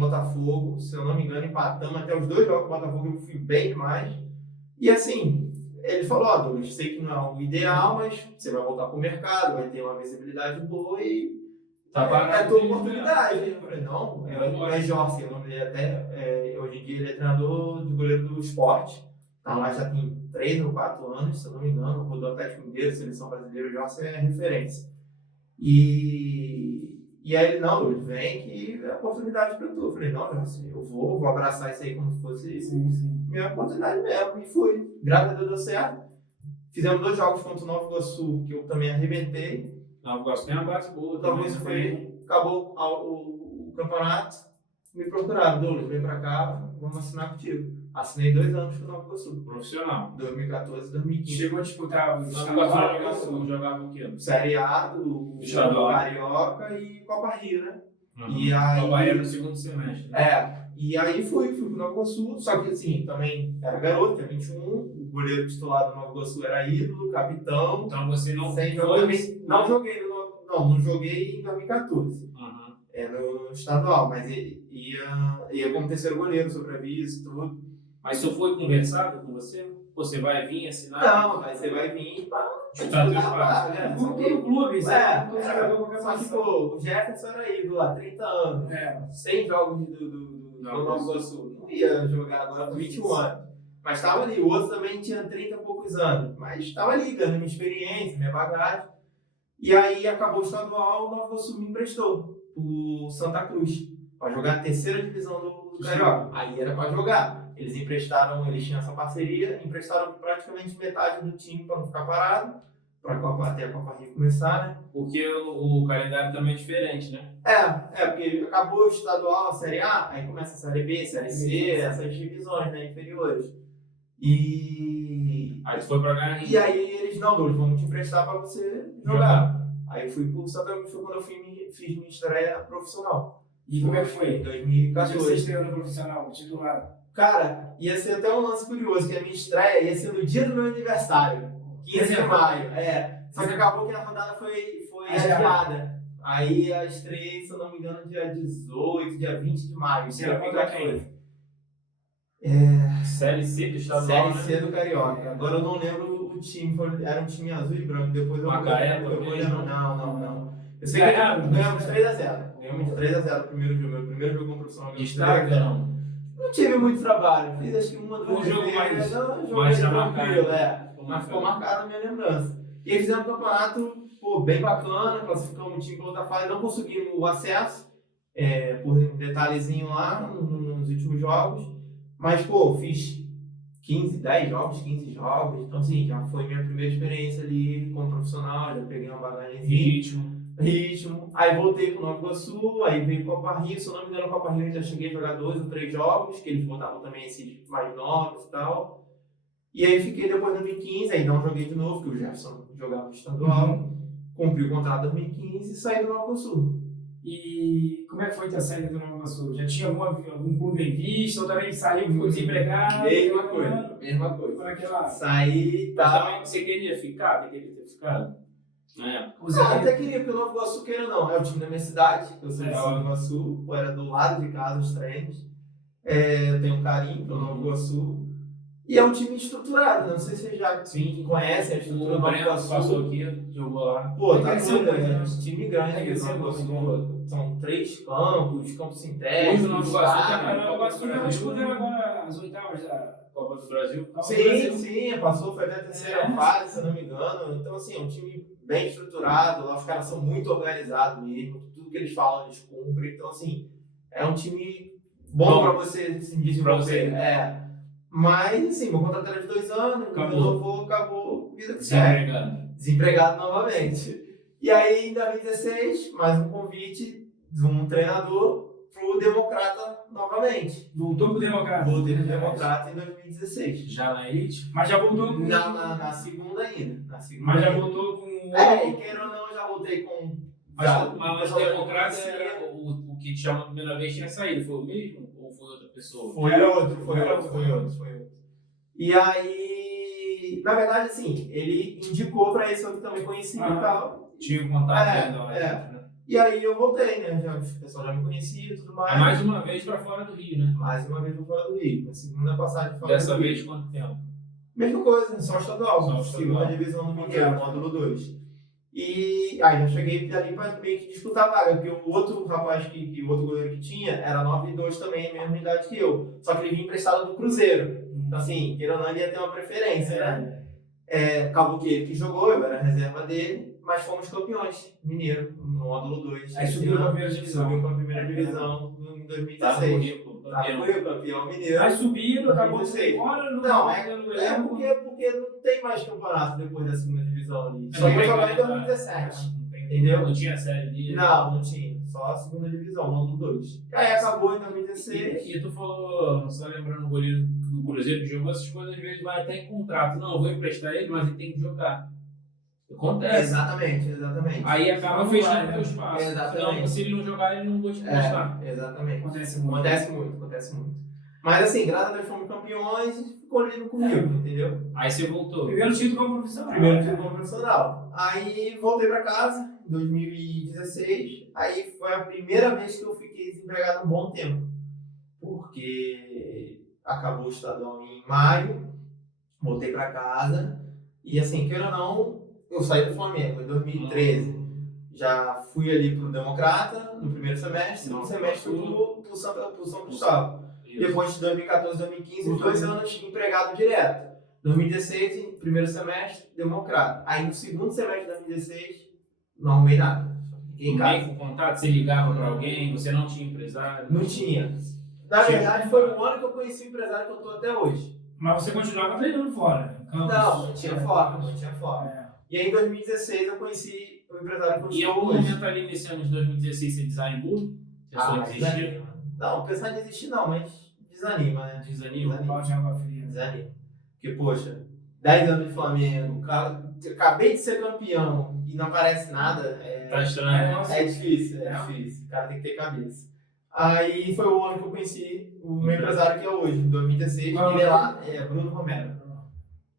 Botafogo. Se eu não me engano, empatamos até os 2 jogos com o Botafogo, eu fui bem demais. E assim, ele falou: Douglas, sei que não é o ideal, mas você vai voltar pro mercado, vai ter uma visibilidade boa e é tua oportunidade. Eu falei: não, é Jorge, o nome dele até, hoje em dia ele é treinador de goleiro do Sport. Tá lá já tem 3 ou 4 anos, se eu não me engano, rodou Atlético Mineiro, Seleção Brasileira, o Jorge é referência. E aí ele, não, Luiz, vem que é oportunidade pra tu. Eu falei: não, Jorge, eu vou abraçar isso aí como se fosse minha oportunidade mesmo. E fui. Graças a Deus deu certo. Fizemos 2 jogos contra o Nova Iguaçu, que eu também arrebentei. Nova Iguaçu tem uma base boa. Nova Iguaçu acabou o campeonato, me procuraram: Douglas, vem pra cá, vamos assinar contigo. Assinei 2 anos com o Nova Iguaçu. Profissional. 2014 e 2015. Chegou a disputar o Nova Iguaçu jogava o quê? Série A, do Estadual Carioca e Copa Rio, né? E aí... Copa Rio no segundo semestre. Né? E aí fui pro Nova Iguaçu, só que assim, também era garoto, tinha 21, o goleiro titular do Nova Iguaçu era ídolo, capitão. Então você não Sem foi... também, não joguei não joguei em 2014. Uhum. No estadual, mas ia como terceiro goleiro, sobreaviso, tudo. Mas se eu for conversado com você, você vai vir assinar? Não, mas você vai vir para Disputar teu disputar espaço. vaga, né? No clube, Só que, pô, o Jefferson era ídolo lá, 30 anos, 100 jogos do Nova Iguaçu. Não ia jogar agora com 21 anos. Mas estava ali. O outro também tinha 30 e poucos anos. Mas estava ali, dando minha experiência, minha bagagem. E aí acabou o estadual, o Nova Iguaçu me emprestou pro Santa Cruz, para jogar a terceira divisão do Carioca. Aí era para jogar. Eles emprestaram, eles tinham essa parceria, emprestaram praticamente metade do time para não ficar parado, para até a Copa Rio começar, né? Porque o calendário também é diferente, né? Porque acabou o estadual, a Série A, aí começa a Série B, Série C, essas divisões, né, inferiores. Aí tu foi pra ganhar. E aí eles, não, Douglas, vamos te emprestar para você jogar. Aí fui pro Santa Cruz, foi quando eu fiz minha estreia profissional. E como é que foi? Em 2014. Você estreou no profissional, titular? Cara, ia ser até um lance curioso, que a minha estreia ia ser no dia do meu aniversário, 15 de maio. Só que acabou que a rodada foi adiada. Aí a estreia, se eu não me engano, dia 18, dia 20 de maio. Você era contra quem? Série C do estadual, Série né? C do Carioca. Agora eu não lembro o time, era um time azul e branco. Depois eu Macaé vou também? lembrar. Não. Eu sei que ganhamos 3-0. Ganhamos 3-0 o primeiro jogo. Meu primeiro jogo como profissional. Destaque, não? Não tive muito trabalho. Fiz acho que uma, duas Um jogo vezes, mais tranquilo, marcado. mas ficou marcado na minha lembrança. E aí fizemos um campeonato bem bacana, classificamos o time para outra fase, não conseguimos o acesso, por um detalhezinho lá nos últimos jogos, mas fiz 10 jogos, 15 jogos, então assim, já foi minha primeira experiência ali como profissional, já peguei uma bagagemzinha. Ritmo. Aí voltei pro Nova Iguaçu, aí veio Copa Rio, se eu não me engano, Copa Rio eu já cheguei a jogar 2 ou 3 jogos, que eles botavam também esses mais novos e tal. E aí fiquei depois de 2015, aí não joguei de novo, porque o Jefferson jogava no estadual, cumpri o contrato em 2015 e saí do Nova Iguaçu. E como é que foi tua saída do Nova Iguaçu? Já tinha algum clube em vista, ou também saiu, ficou desempregado? Mesma coisa. Por aquela... Saí e Mas tal. também você queria ficar? Você queria ter ficado? Até queria, porque o Nova Iguaçu, queira ou não, é o time da minha cidade, eu sou de Nova Iguaçu, era do lado de casa os treinos, eu tenho um carinho pelo Nova Iguaçu, e é um time estruturado, não sei se vocês já conhecem a estrutura do Nova Iguaçu. Passou aqui, jogou lá. Tá tudo, um time grande do Nova Iguaçu, são 3 campos sintéticos. Hoje o Nova Iguaçu O Nova Iguaçu já disputando agora as oitavas da Copa do Brasil. Sim, passou, foi até a terceira fase, se eu não me engano, então assim, é um time bem estruturado, lá os caras são muito organizados mesmo, tudo que eles falam eles cumprem, então assim, é um time bom para você se desenvolver. Mas assim, meu contrato era de 2 anos, acabou, vida que segue. Desempregado novamente. E aí em 2016, mais um convite de um treinador pro Democrata novamente. Voltou pro Democrata? Voltei pro Democrata em 2016. Já na elite? Mas já voltou com... Na segunda ainda. Mas já voltou com... E queira ou não, eu já voltei com... Mas o Democrata, o que te chamou a primeira vez, tinha saído. Foi o mesmo ou foi outra pessoa? Foi outro. E aí, na verdade, assim, ele indicou pra esse outro que também conhecia e tal. Tinha contato ainda, né? E aí eu voltei, né? O pessoal já me conhecia e tudo mais. Mais uma vez pra fora do Rio, né? Mais uma vez pra fora do Rio. Na segunda passagem fora Dessa do Rio. vez quanto tempo? Mesma coisa, só estadual. Segunda divisão do Mineiro, módulo 2. E aí eu cheguei ali pra meio que disputar a vaga, porque o outro rapaz, o outro goleiro que tinha, era 9-2 também, a mesma idade que eu. Só que ele vinha emprestado do Cruzeiro. Então assim, queira ou não, ele ia ter uma preferência, né? Acabou que ele que jogou, eu era a reserva dele, mas fomos campeões, Mineiro, no módulo 2. Aí subiu pra primeira divisão. Subiu pra primeira divisão em 2016. Foi o campeão mineiro. Aí subiram, acabou de ser fora, porque não tem mais campeonato depois da segunda divisão ali. Só ia jogar em 2017. Entendeu? Não tinha série D? Não tinha. Só a segunda divisão, módulo 2. Aí acabou em 2016. E tu falou, só lembrando o goleiro do Cruzeiro que jogou essas coisas, às vezes vai até em contrato. Não, eu vou emprestar ele, mas ele tem que jogar. Acontece. Exatamente. Aí acaba Não fechando vai, o teu espaço. Exatamente. Senão, se ele não jogar, ele não vai te gostar. Exatamente. Acontece muito. Acontece muito. Mas assim, graças a Deus fomos campeões e ficou ali no currículo, entendeu? Aí você voltou. Primeiro título como profissional. Primeiro título como profissional. Aí voltei pra casa em 2016. Aí foi a primeira vez que eu fiquei desempregado um bom tempo. Porque acabou o estadual em maio, voltei pra casa. E assim, queira ou não, eu saí do Flamengo em 2013. Já fui ali pro Democrata no primeiro semestre, no segundo semestre fui pro São Cristóvão. Depois de 2014, 2015, 2 anos empregado direto. 2016, primeiro semestre, Democrata. Aí no segundo semestre de 2016, não arrumei nada. Só fiquei em casa. Com contato, você ligava pra alguém, você não tinha empresário? Não tinha. Na verdade, foi o ano que eu conheci o empresário que eu tô até hoje. Mas você continuava treinando fora? Não tinha foco. É. E aí em 2016 eu conheci o empresário que eu E em sou algum hoje. momento ali nesse ano de 2016 você desanimou? Você só desistiu? Desanima. Não, pensar em desistir não, mas desanima, né? Desanima? Balde de água fria. Desanima. Porque, poxa, 10 anos de Flamengo, cara, acabei de ser campeão e não aparece nada, Tá estranho. é difícil. O cara tem que ter cabeça. Aí foi o ano que eu conheci o meu empresário que é hoje, em 2016, ele é lá, Bruno Romero.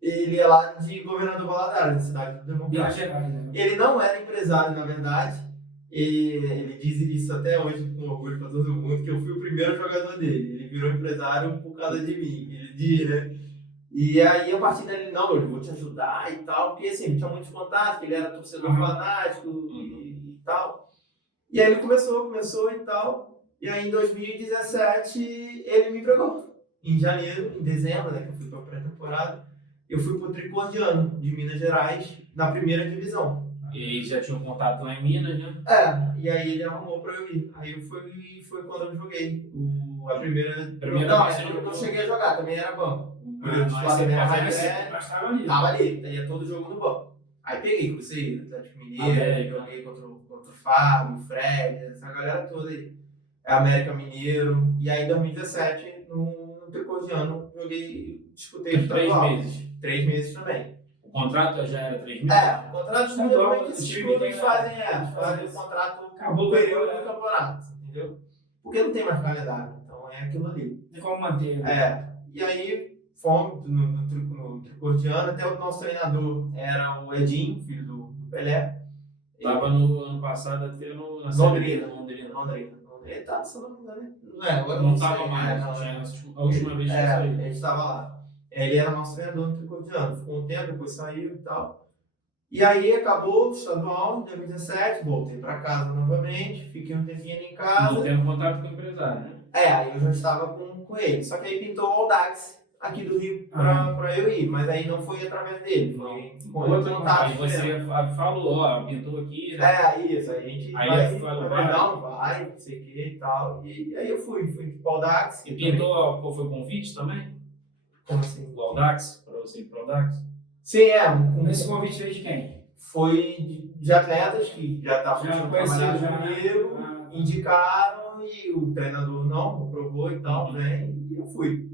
Ele é lá de Governador Valadares, da cidade do Minas Democrata. Gerais, né? Ele não era empresário, na verdade. Ele diz isso até hoje com orgulho para todo mundo, que eu fui o primeiro jogador dele. Ele virou empresário por causa de mim. Ele diz, né? E aí, a partir dele, não, eu vou te ajudar e tal. Porque assim, ele tinha muitos contatos, ele era torcedor fanático e tal. E aí ele começou e tal. E aí em 2017 ele me empregou. Em janeiro, em dezembro, né, que eu fui para a pré-temporada, eu fui pro Tricordiano, de Minas Gerais, na primeira divisão. E aí já tinha um contato lá em Minas, né? E aí ele arrumou pra eu ir. Aí foi quando eu joguei. A primeira Não, vez eu não cheguei a jogar, também era banco. Mas tava ali. Tava ali, ia todo jogo no banco. Aí peguei, comecei Atlético Mineiro, joguei contra o Fábio, o Fred, essa galera toda aí. América Mineiro. E aí em 2017, no Tricordiano, disputei o estadual. 3 meses. 3 meses também. O contrato já era 3 meses? O contrato normalmente esses clubes fazem o contrato Acabou no o período período. do campeonato, entendeu? Porque não tem mais calendário, então é aquilo ali. Tem como manter. Né? E aí fomos no Tricordiano, até o nosso treinador era o Edinho, filho do Pelé. Tava no ano passado até na Londrina. Londrina. Ele tá, se eu não me engano, né? Agora não tava mais, a última vez que eu saí. Ele estava lá. Ele era nosso treinador no Tricordiano, ficou um tempo, depois saiu e tal. E aí acabou o estadual em 2017, voltei para casa novamente, fiquei um tempinho em casa. Não tendo contato com o empresário, né? Aí eu já estava com ele. Só que aí pintou o Audax aqui do Rio pra eu ir, mas aí não foi através dele, foi com outro contato. Aí você falou, ó, pintou aqui, né? Isso, aí a gente Aí vai, não sei o que e tal. E aí eu fui pro Audax. E pintou, qual foi o convite também? Como assim? O Audax? Pra você ir pro Audax? Sim, Esse convite veio de quem? Foi de atletas que já estavam trabalhando comigo, indicaram e o treinador não aprovou e tal, né? E eu fui.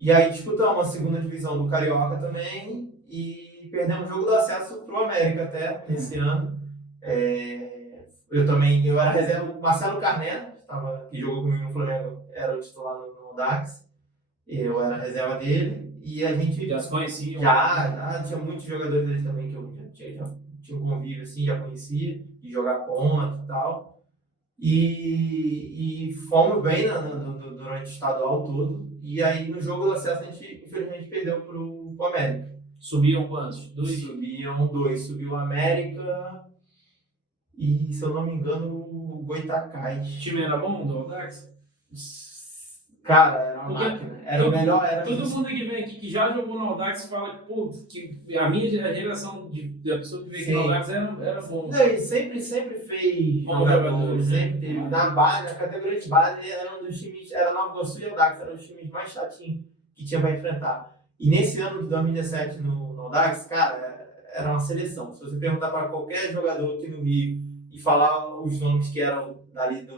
E aí disputamos a segunda divisão do Carioca também e perdemos o jogo do acesso pro América até esse ano. Eu era reserva, o Marcelo Carné, que jogou comigo no Flamengo, era o titular no Audax. Eu era reserva dele e a gente Já se conheciam? Já tinha muitos jogadores dele também que eu já tinha um convívio assim, já conhecia, de jogar contra e tal. E fomos bem durante o estadual todo. E aí no jogo do acesso a gente infelizmente perdeu pro América. Subiam quantos? 2? Subiam 2. Subiu o América e, se eu não me engano, o Goitacás. O time era bom do Audax? Cara, era uma máquina. Era o melhor. Todo mundo que vem aqui que já jogou no Audax fala que a minha geração da pessoa que veio aqui no Audax era bom. Não, ele sempre fez jogadores, sempre teve. Na base, na categoria de base, era um dos times, era Nova Iguaçu e Audax, eram os times mais chatinhos que tinha para enfrentar. E nesse ano de 2017 no Audax, cara, era uma seleção. Se você perguntar para qualquer jogador aqui no Rio e falar os nomes que eram dali do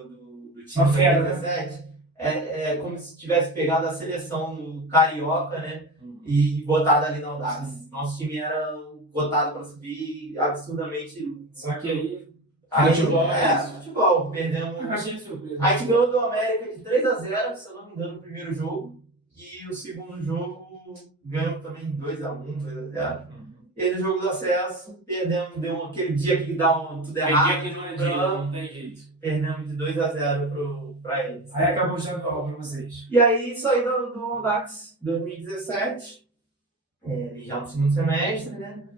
time de 2017, é como se tivesse pegado a seleção do Carioca, né? E botado ali na Audax. Nosso time era botado para subir absurdamente. Só que aí, Futebol é isso. Futebol. Perdemos. a caixinha de surpresa. A gente ganhou do América de 3-0, se eu não me engano, no primeiro jogo. E o segundo jogo ganhamos também 2-1, 2-0. E aí no jogo do acesso, perdemos, deu aquele dia que dá tudo errado. Tem dia que não é dia, não tem jeito. Perdemos de 2-0 para eles. Aí acabou o estadual pra vocês. E aí saí do Audax 2017, já no segundo semestre, né?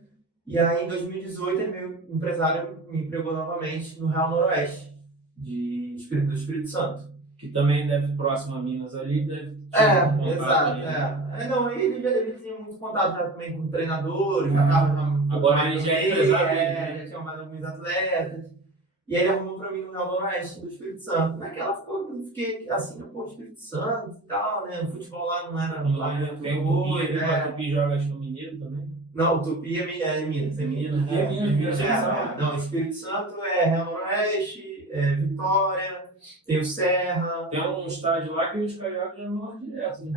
E aí em 2018 meu empresário me empregou novamente no Real Noroeste, do Espírito Santo. Que também deve próximo a Minas ali, deve ter um contato Exato. ali, né? Não, ele tinha muito contato já também com treinadores, já estava Agora ele já é empresário, já tinha mais alguns atletas. E aí ele arrumou pra mim no Real Noroeste do Espírito Santo. Naquela eu fiquei assim, pô, Espírito Santo e tal, né? O futebol lá não era lá muito Tem o Tupi, o Tupi joga acho que no Mineiro também. Não, o Tupi é Minas. Minas. Não, Espírito Santo é Real Noroeste, Vitória, tem o Serra. Tem um estádio lá que os cariocas já vão direto, né?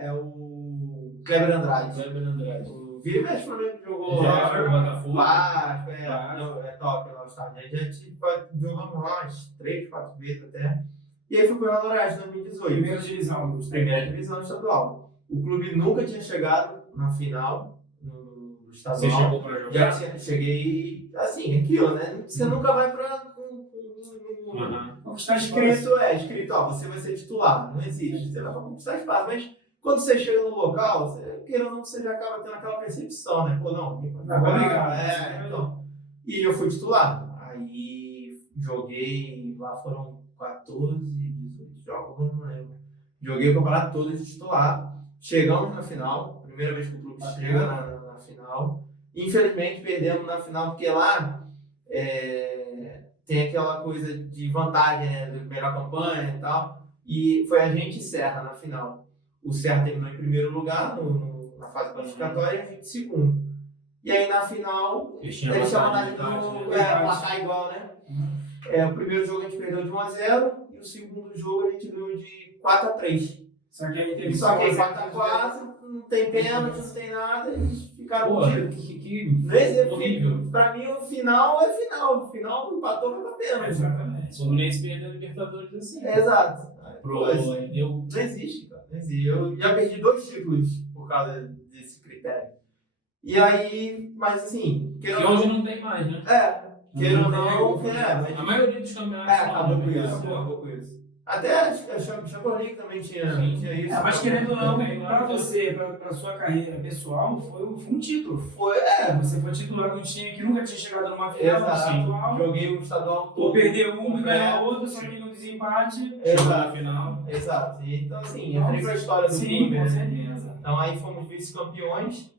É o Kleber Andrade. Kleber Andrade. O Vila Mexe Flamengo jogou Já lá. jogou Botafogo. Vasco, Vasco. é top lá o estádio. A gente jogamos lá umas 3, 4 vezes até. E aí fui pro Real Noroeste em 2018. Primeira divisão, Augusto. Primeira divisão estadual. O clube nunca tinha chegado na final no estadual. Você chegou pra jogar? Cheguei assim, aquilo, né? Você nunca vai pra. Conquistar Escrito, ó, você vai ser titular. Não existe. Você vai pra conquistar espaço. Mas quando você chega no local, querendo ou não, você já acaba tendo aquela percepção, né? Pô, não, então. E eu fui titular. Aí joguei, lá foram 14, 18 jogos, não lembro. Joguei o campeonato todo de titular. Chegamos na final, primeira vez que o clube chega na final. Infelizmente perdemos na final, porque lá tem aquela coisa de vantagem, né? De melhor campanha e tal. E foi a gente e Serra na final. O Serra terminou em primeiro lugar na fase classificatória e a gente em segundo. E aí na final, eles tinham vantagem do placar igual, né? O primeiro jogo a gente perdeu de 1-0 e o segundo jogo a gente ganhou de 4-3. Só que aí teve 4-4, não tem pênalti, não tem nada, eles ficaram Pô, que horrível. Pra mim o final é final. O final empatou vai pra pênalti. Exatamente. O Fluminense perdeu a Libertadores assim. Exato. Não existe, cara. Não existe. Eu já perdi 2 títulos por causa desse critério. E aí, mas assim... Que hoje não tem mais, né? Queira ou não, a maioria dos campeonatos acabou com isso. Até a Champions League também tinha isso. Mas querendo ou não, pra você, pra sua carreira pessoal, foi um título. Você foi titular de um time que nunca tinha chegado numa final estadual. Joguei o estadual todo. Ou perder um e ganhar outro, só que no desempate, chegou na final. Exato. Então, assim, entrei pra história do clube. Sim, com certeza. Então, aí fomos vice-campeões.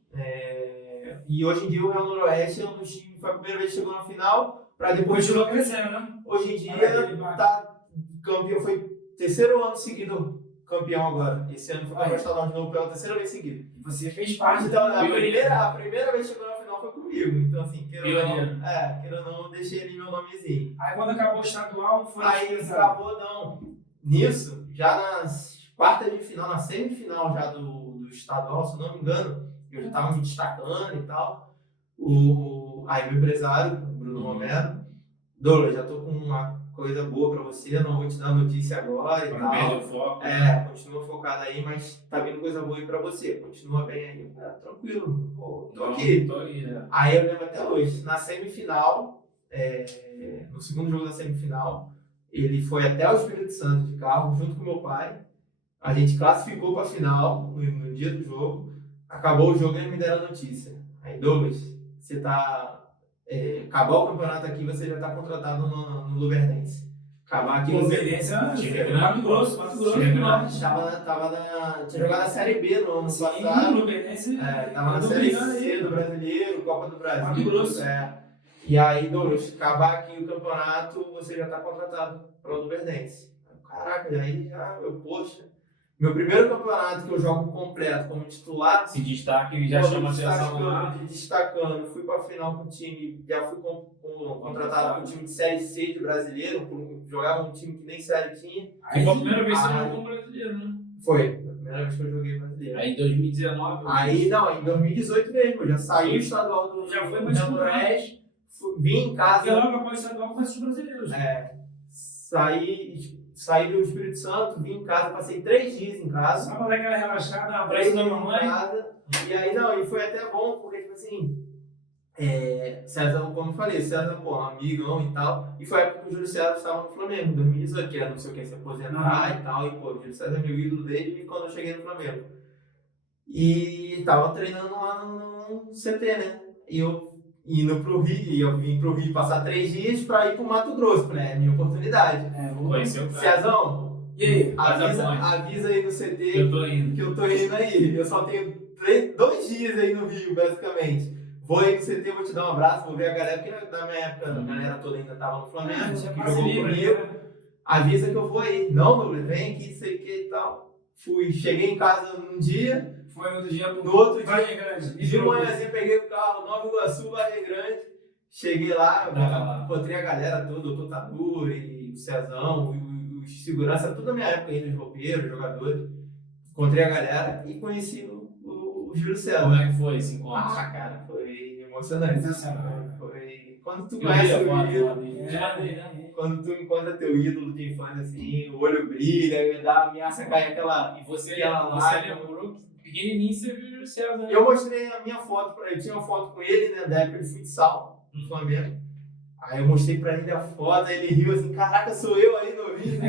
E hoje em dia o Real Noroeste é um dos times, foi a primeira vez que chegou na final, para depois... Continuou crescendo, né? Hoje em dia tá campeão, foi terceiro ano seguido campeão agora. Esse ano foi para o estadual de novo pela terceira vez seguida. Você fez parte. Então, a primeira vez que chegou na final foi comigo. Então, assim, queira ou não, deixei ali meu nomezinho. Aí quando acabou o estadual, foi... Aí acabou, não. Nisso, já nas quartas de final, na semifinal já do estadual, se eu não me engano, eu já estava me destacando e tal. Aí o empresário, Bruno Romero, Douglas, já tô com uma coisa boa pra você, não vou te dar notícia agora e tal. Perdeu o foco. Continua focado aí, mas tá vindo coisa boa aí pra você. Continua bem aí. Tranquilo, tô aqui. né? Aí eu lembro até hoje, na semifinal, no segundo jogo da semifinal, ele foi até o Espírito Santo de carro, junto com meu pai. A gente classificou pra final, no dia do jogo. Acabou o jogo e eles me deram a notícia. Aí, Douglas, você tá... acabar o campeonato aqui, você já está contratado no Luverdense. Acabar aqui, Luverdense Mato Grosso. Tinha jogado a Série B no ano passado. Luverdense. Tava na Série C do Brasileiro, Copa do Brasil. Mato Grosso. E aí, Douglas, acabar aqui o campeonato, você já está contratado para o Luverdense. Caraca, aí já, poxa. Meu primeiro campeonato que eu jogo completo como titular, Se destaca e já chama atenção lá. destacando, fui pra final com o time, já fui contratado com o time de Série C de brasileiro, jogava um time que nem Série tinha. Aí foi a primeira vez que você jogou com brasileiro, né? Foi, a primeira vez que eu joguei brasileiro. Aí em 2019. Aí, não, em 2018 mesmo, eu já saí do estadual do Já foi mais Nordeste, vim em casa. Porque logo após o estadual começou os brasileiros. Saí do Espírito Santo, vim em casa, passei 3 dias em casa. Só pra dar aquela relaxada, um 3 abraço da dias em mamãe. casa. E aí, não, e foi até bom, porque, tipo assim, César, como eu falei, César, pô, um amigão e tal. E foi a época que o Júlio César estava no Flamengo, em 2018, que era não sei o que, se aposentar e tal. E, pô, o Júlio César é meu ídolo dele quando eu cheguei no Flamengo. E tava treinando lá no CT, né? E eu indo pro Rio, e eu vim pro Rio passar 3 dias pra ir pro Mato Grosso, né? Minha oportunidade. Conheceu o cara. Cezão, E aí? avisa aí no CT Que eu tô indo. que eu tô indo aí. Eu só tenho 2 dias aí no Rio, basicamente. Vou aí no CT, vou te dar um abraço, vou ver a galera, porque na minha época a galera toda ainda tava no Flamengo, Já que passe jogou livre, comigo. né? Avisa que eu vou aí. Não, meu, vem aqui, sei o que e tal. Cheguei em casa num dia, Foi outro dia pro no outro dia, Vargem Grande. de manhãzinha peguei o carro, Nova Iguaçu, Vargem Grande. Cheguei lá, encontrei a galera toda, o Doutor Taduri, o Cezão, os segurança, tudo da minha época ainda, os roupeiros, jogadores. Encontrei a galera e conheci o Júlio César. Como é que foi esse encontro? Ah, cara, foi emocionante. Sensacional. Foi quando tu Eu conhece vi a o foto ídolo, lá dele. quando tu encontra teu ídolo de infância assim, o olho brilha, dá ameaça cair aquela. E você Aquela lembrou que pequenininho você viu o Júlio César, né? Eu mostrei a minha foto pra ele, tinha uma foto com ele, né, da época de futsal no Flamengo. Aí eu mostrei pra ele a foto, aí ele riu assim, caraca, sou eu aí no vídeo.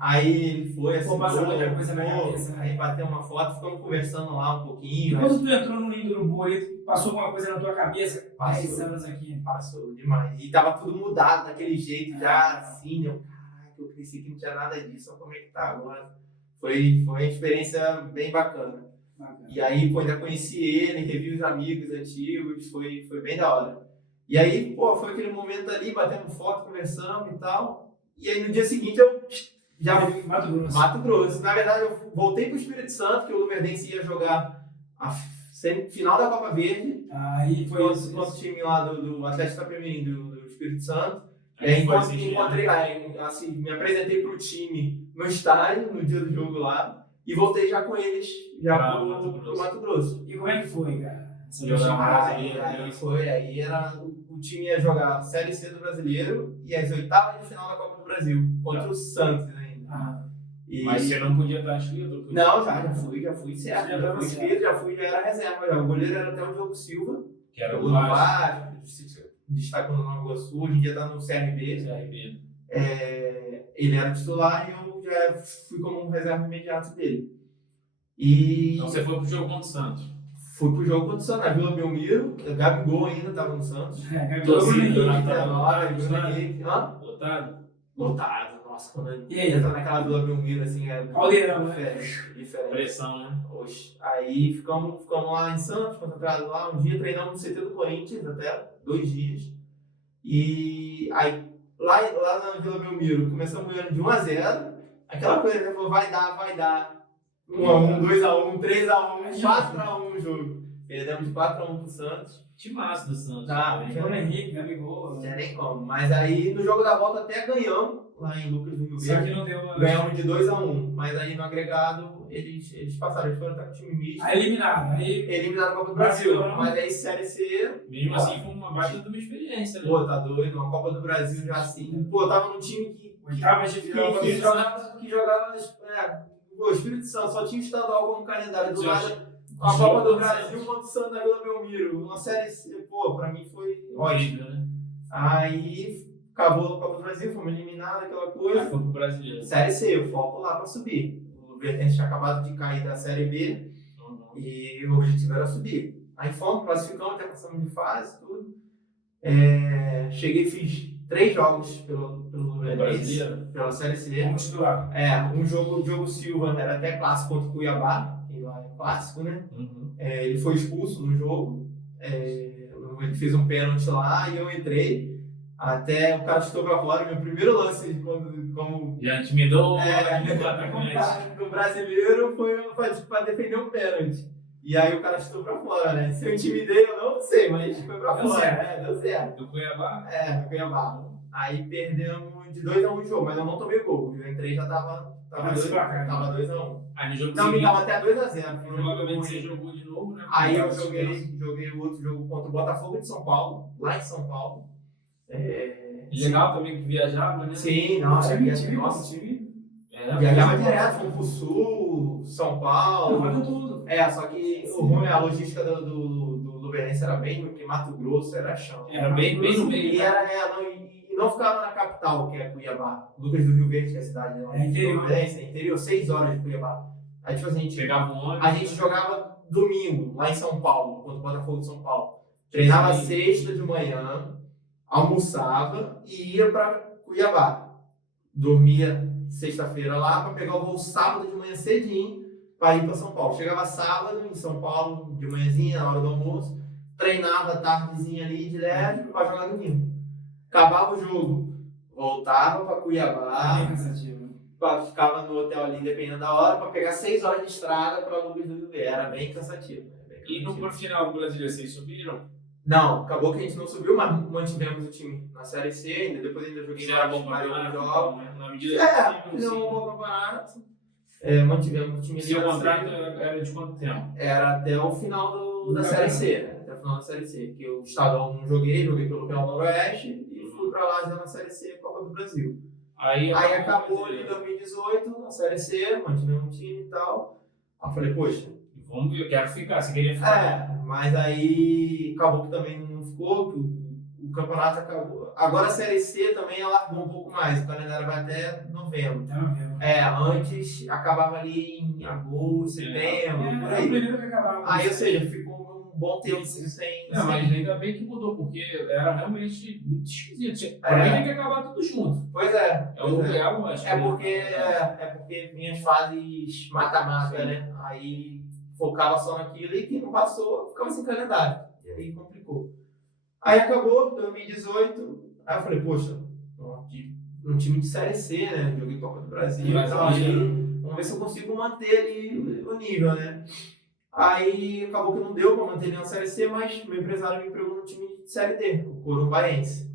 Aí ele foi assim, passando outra coisa na cabeça, né? aí bateu uma foto, ficamos conversando lá um pouquinho. Quando tu entrou no Ninho do Urubu, passou alguma coisa na tua cabeça? Passou. 10 anos aqui. Passou demais. E tava tudo mudado daquele jeito já, assim, né? Caraca, eu cresci que não tinha nada disso, olha como é que tá agora. Foi uma experiência bem bacana. E aí, pô, ainda conheci ele, revi os amigos antigos, foi bem da hora. E aí, pô, foi aquele momento ali, batendo foto, conversando e tal. E aí no dia seguinte eu já fui Mato Grosso. Mato Grosso. Na verdade, eu voltei pro Espírito Santo, que o Luverdense ia jogar a final da Copa Verde. Aí foi isso. Contra o time lá do Atlético Itapemirim, do Espírito Santo. E Aí aí foi assistir, encontrei lá, assim, me apresentei pro time no estádio, no dia do jogo lá. E voltei já com eles, já pro Mato Grosso. E como é que foi, cara? Aí era, o time ia jogar a Série C do Brasileiro e as oitavas de final da Copa do Brasil, contra o Santos ainda. Mas você não podia estar inscrito? Não, já fui certo. Já fui inscrito, já era reserva. Já. O goleiro era até o Diogo Silva, Que era o Vasco, destacou no Nova Iguaçu, hoje em dia está no CRB. Ele era titular e eu já fui como reserva imediato dele. Então você foi pro jogo contra o Santos? Fui pro jogo contra o Santos, na Vila Belmiro, o Gabigol ainda estava no Santos. Lotado. Nossa, quando ele entra naquela Vila Belmiro, assim, é diferente. Pressão, né? Oxe. Aí ficamos lá em Santos, concentrados lá, um dia treinamos no CT do Corinthians até, 2 dias. E aí, lá na Vila Belmiro, começamos ganhando de 1-0, aquela coisa, né, falou, vai dar. 1-1, 2-1, 3-1, 4-1 o jogo. Perdemos de 4-1 pro Santos. Timaço do Santos. Bruno Henrique, Gabigol. Não tinha nem como. Mas aí no jogo da volta até ganhamos, lá em Lucas do Rio Só que Verde. não deu. Ganhamos de 2-1. Mas aí no agregado eles passaram, eles foram até com o time misto. Aí eliminaram. Eliminaram a Copa do Brasil. Brasil, Mas aí Série C. Mesmo assim foi uma baita de uma experiência, né? Pô, tá doido. Uma Copa do Brasil já assim. Pô, tava num time Oitavas de final. que jogava. O Espírito Santo só tinha estadual como calendário do lado. A Copa do Brasil contra o Santos da Vila Belmiro. Uma série C, pô, pra mim foi ótimo. Né? Aí acabou a Copa do Brasil, fomos eliminados, aquela coisa. Aí foi pro brasileiro. Série C, o foco lá pra subir. O Luverdense tinha acabado de cair da Série B e o objetivo era subir. Aí fomos, classificamos, até passamos de fase, tudo. Cheguei e fiz 3 jogos pelo Luverdense, pela Série C. Vamos estudar. Um jogo, o Diogo Silva era até clássico contra o Cuiabá, que lá é clássico, né? Ele foi expulso no jogo, ele fez um pênalti lá e eu entrei, até o cara chutou pra fora, meu primeiro lance quando como Já intimidou o É, atacante. do brasileiro foi pra defender um pênalti. E aí o cara chutou pra fora, né? Se eu intimidei ou não sei, mas foi pra Deu fora. certo. Deu certo. Do Cuiabá? Do Cuiabá. Aí perdemos de 2-1 o jogo, mas eu não tomei gol. Eu entrei e já tava Mas placar. 2-1. Aí no jogo Não, me seguinte, tava até 2-0. provavelmente você jogou de novo, né? Aí eu Porque joguei o outro jogo contra o Botafogo de São Paulo, lá em São Paulo. Legal também que viajava, né? Sim, nossa, Nossa, viajava direto, fomos pro Sul, São Paulo. Não, tudo. Só que o ruim, a logística do Luverdense era bem, porque Mato Grosso era chão. Era bem no meio. E, e não ficava na capital, que é Cuiabá. Lucas do Rio Verde, que é a cidade É interior. Luverdense, interior, 6 horas de Cuiabá. Aí, tipo assim, Pegava um ônibus. a gente jogava domingo, lá em São Paulo, contra o Botafogo de São Paulo. Treinava sexta de manhã, almoçava e ia pra Cuiabá. Dormia sexta-feira lá para pegar o voo sábado de manhã cedinho para ir para São Paulo. Chegava sábado em São Paulo de manhãzinha, na hora do almoço, treinava tardezinha ali de leve para jogar domingo. Acabava o jogo, voltava para Cuiabá, ficava no hotel ali dependendo da hora para pegar 6 horas de estrada para Lucas do Rio Verde. Era bem cansativo. E no final do Brasileiro vocês subiram? Não, acabou que a gente não subiu, mas mantivemos o time na Série C ainda. Depois ainda joguei mais jogos. Na medida que fizemos um bom campeonato. Mantivemos o time ali. Seu contrato era de quanto tempo? Era até o final da Série C, né? Até o final da Série C. Que o estadual não joguei pelo Real Noroeste e fui pra lá já na Série C, Copa do Brasil. Aí acabou em 2018, na Série C, mantivemos o time e tal. Aí eu falei, poxa, vamos ver, eu quero ficar, você queria ficar. Mas aí acabou que também não ficou, que o campeonato acabou. Agora a Série C também alargou um pouco mais, o calendário vai até novembro. Antes acabava ali em agosto, setembro, por aí. Aí, ou seja, ficou um bom tempo sem... Não, mas ainda bem que mudou, porque era realmente muito esquisito. Pra mim tem que acabar tudo junto. Pois é. É porque minhas fases mata-mata, né? Aí focava só naquilo e quem não passou ficava sem calendário. E aí complicou. Aí acabou, 2018, aí eu falei, poxa, um time de Série C, né? Joguei Copa do Brasil e tal. Vamos ver se eu consigo manter ali o nível, né? Aí acabou que não deu pra manter na Série C, mas meu empresário me empregou no time de Série D, o Corumbaense.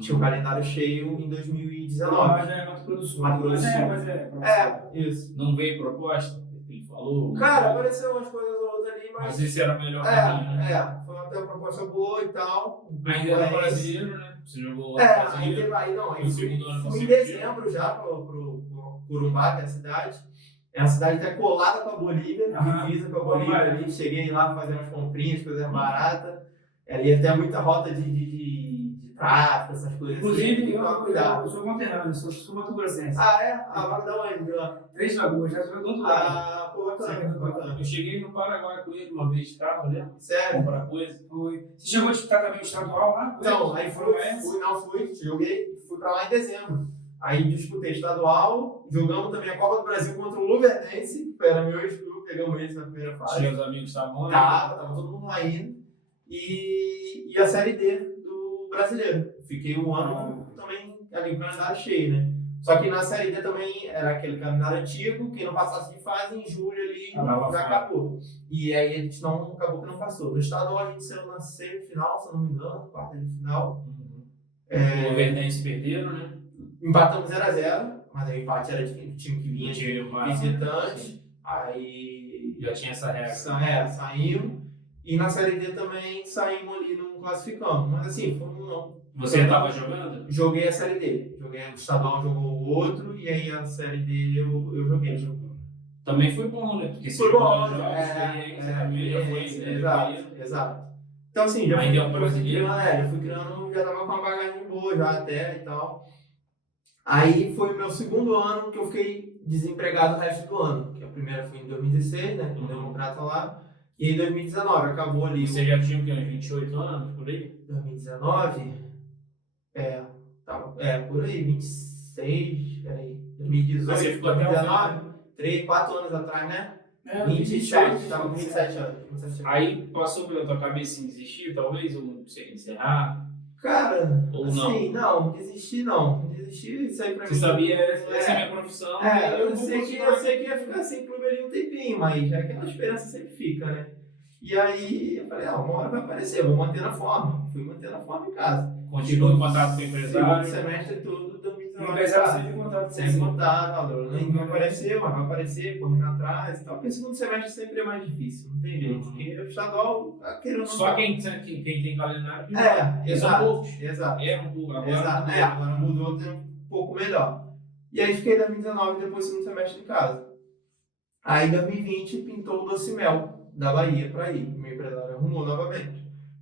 Tinha um calendário cheio em 2019. Mas é Mato Grosso do Sul. Mato Grosso do Sul. Isso. Não veio proposta? Ele falou? Cara, apareceu umas coisas ou outras ali, mas esse era o melhor caminho, né? Foi até uma proposta boa e tal. Ainda era brasileiro, né? Você jogou brasileiro. Aí fui em dezembro já pro Corumbá, que é a cidade. É uma cidade até colada com a Bolívia, divisa com a Bolívia ali. Cheguei lá pra fazer umas comprinhas, coisas baratas. Ali até muita rota de tráfico, essas coisas. Inclusive, eu sou conterrâneo, sou Mato Grossense. Vai dar onde lá? Três Lagoas, já sou do outro lado. Pô, bacana. Eu cheguei no Paraguai com ele uma vez de carro, né? Sério? Comprar coisa. Foi. Você chegou a disputar também o estadual lá? Não, aí fui, joguei, fui pra lá em dezembro. Aí disputei estadual, jogamos também a Copa do Brasil contra o Luverdense, que era meu ex-clube, pegamos eles na primeira fase. Seus amigos estavam lá? Tava todo mundo lá indo. E a Série D do Brasileiro. Fiquei um ano também ali, com o calendário cheio, né? Só que na Série D também era aquele calendário antigo, quem não passasse de fase em julho ali já acabou. E aí a gente acabou que não passou. No estadual a gente saiu na semifinal, se eu não me engano, quarta de final. O Luverdense perderam, né? Empatamos 0-0, mas o empate era de time que vinha de visitante. Aí já tinha essa regra. Saímos. E na Série D também saímos ali, não classificamos. Mas assim, foi Você estava jogando? Joguei a Série D. Joguei o estadual, jogou o outro, e aí a Série D eu joguei. Também foi bom, né? Porque foi bom, exato. Então assim, já fui criando, já tava com uma bagagem boa já até e tal. Aí foi o meu segundo ano que eu fiquei desempregado o resto do ano. Que a primeira foi em 2016, né? Com o Democrata lá. E em 2019 acabou ali. Você já tinha o quê? Uns 28 anos por aí? 2019? Por aí, 26, peraí. 2018, você ficou 2019, 3, 4 anos atrás, né? 27, tava com 27 anos. Aí passou pela tua cabeça em desistir, talvez, ou não sei, encerrar? Cara, Ou assim, não, desistir não. Desistir, isso aí pra Você mim. sabia, essa é a minha profissão. e Eu vou sei continuar que ia ficar sem clube ali um tempinho, mas aquela esperança sempre fica, né? E aí eu falei, uma hora vai aparecer, vou manter a forma. Fui mantendo a forma em casa. Continua em contato com o Segundo empresário. semestre todo, O 2019. empresário sempre em contato com Sempre você. contato, não apareceu, mas vai aparecer, correndo atrás e tal. Porque o segundo semestre sempre é mais difícil, não tem jeito. Porque o estadual, querendo ou não. Só quem tem calendário. Exato. São poucos. Exato. É um pouco. Agora Exato. mudou. Agora mudou, tem um pouco melhor. E aí fiquei em 2019 depois do segundo semestre em casa. Aí em 2020 pintou o Doce Mel da Bahia para ir. Meu empresário arrumou novamente.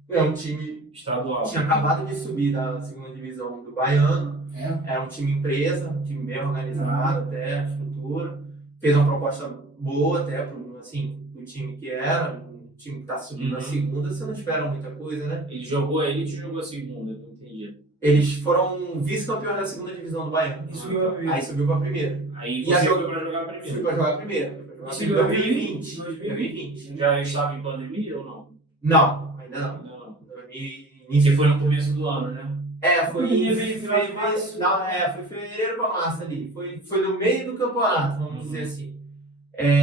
É um time Estadual. tinha acabado de subir da segunda divisão do Baiano. É. Era um time empresa, um time bem organizado até, estrutura. Fez uma proposta boa até pro time que era. Um time que está subindo na segunda, você não espera muita coisa, né? Ele jogou a elite ou jogou a segunda? Não entendi. Eles foram vice-campeões da segunda divisão do Baiano. E subiu pra primeira. Aí subiu para a primeira. Aí E você a foi jogo- pra jogar Fui primeiro. para jogar a primeira. Isso em 2020. 2020. Já estava em pandemia ou não? Não, ainda não. Não. 2020. Que foi no começo do ano, né? Foi Pandemia em veio final de março. Não, foi fevereiro para março ali. Foi no meio do campeonato, vamos dizer assim.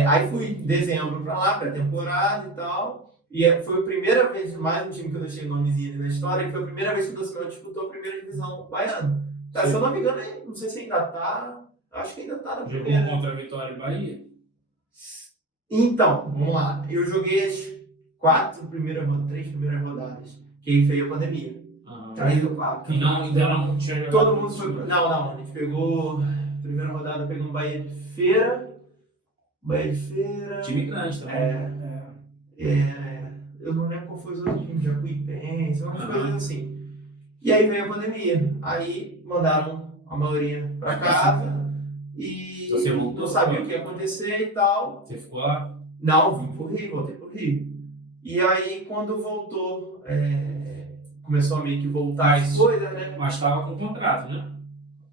Aí fui em dezembro para lá, pré-temporada e tal. E foi a primeira vez, mais um time que eu deixei o nomezinho ali na história, que foi a primeira vez que o Doce Mel disputou a primeira divisão baiana. Se eu não me engano, não sei se ainda tá. Acho que ainda tá na Jogou primeira. contra a Vitória e Bahia. Então, vamos lá. Eu joguei as 3 primeiras rodadas, que aí veio a pandemia. 3 ou 4. E não, ainda não tinha jogado. Todo mundo foi. Não, a gente pegou. Primeira rodada pegou um Bahia de Feira. Time grande também. Eu não lembro qual foi os outros times, Jacuipense, umas Aham. coisas assim. E aí veio a pandemia. Aí mandaram a maioria pra casa e Você voltou? não sabia o que ia acontecer e tal. Você ficou lá? Não, voltei pro Rio. E aí quando voltou, começou a meio que voltar as coisas, né? Mas estava com contrato, né?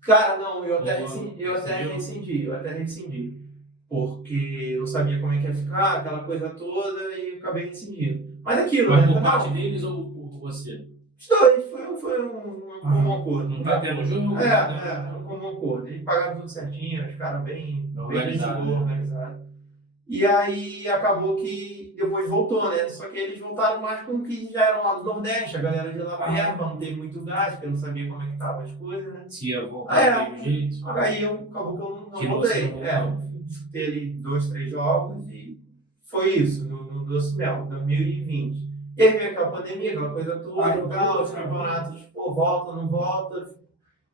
Cara, não, eu até Rescindiu? rescindi. Porque eu sabia como é que ia ficar, aquela coisa toda, e eu acabei rescindindo. Mas aquilo, Mas né? por Não, parte deles ou por você? os dois, foi um comum acordo. Não tá tendo jogo? Foi um comum acordo. Eles pagaram tudo certinho, os caras bem Organizado, né? organizados. E aí acabou que depois voltou, né? Só que eles voltaram mais com que já eram lá do Nordeste, a galera de lá vieram, não teve muito gasto, porque eu não sabia como é que estavam as coisas, né? Se ia voltar do mesmo jeito. Aí acabou que eu não Que voltei. você não voltou. Disputei ali 2, 3 jogos e foi isso, no Doce Mel, 2020. E aí veio aquela pandemia, aquela coisa toda, os campeonatos, volta, não volta,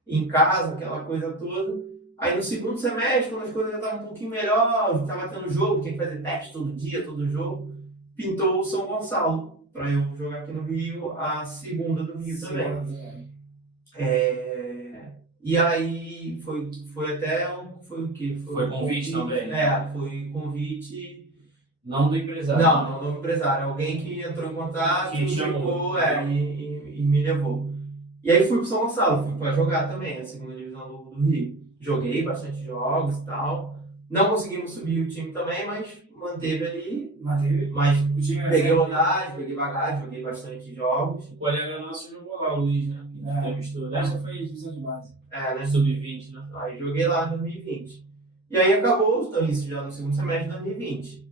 em casa, aquela coisa toda. Aí no segundo semestre, quando as coisas já estavam um pouquinho melhor, estava tendo jogo, tinha que fazer teste todo dia, todo jogo, pintou o São Gonçalo, para eu jogar aqui no Rio, a segunda do Rio também. E aí foi até foi o quê? Foi convite também? Foi convite. Não do empresário. Não do empresário. Alguém que entrou em contato, Que chamou. e me levou. E aí fui pro São Gonçalo, fui para jogar também, a segunda divisão do Rio. Joguei bastante jogos e tal. Não conseguimos subir o time também, mas manteve ali. Mas O time era peguei sempre- rodagem, peguei bagagem, joguei bastante jogos. O colega nosso jogou lá, o Luiz, né? Entrevistou, né? Essa foi a divisão de base. Né? Sub-20, né? Aí joguei lá em 2020. E aí acabou, então isso já no segundo semestre de 2020.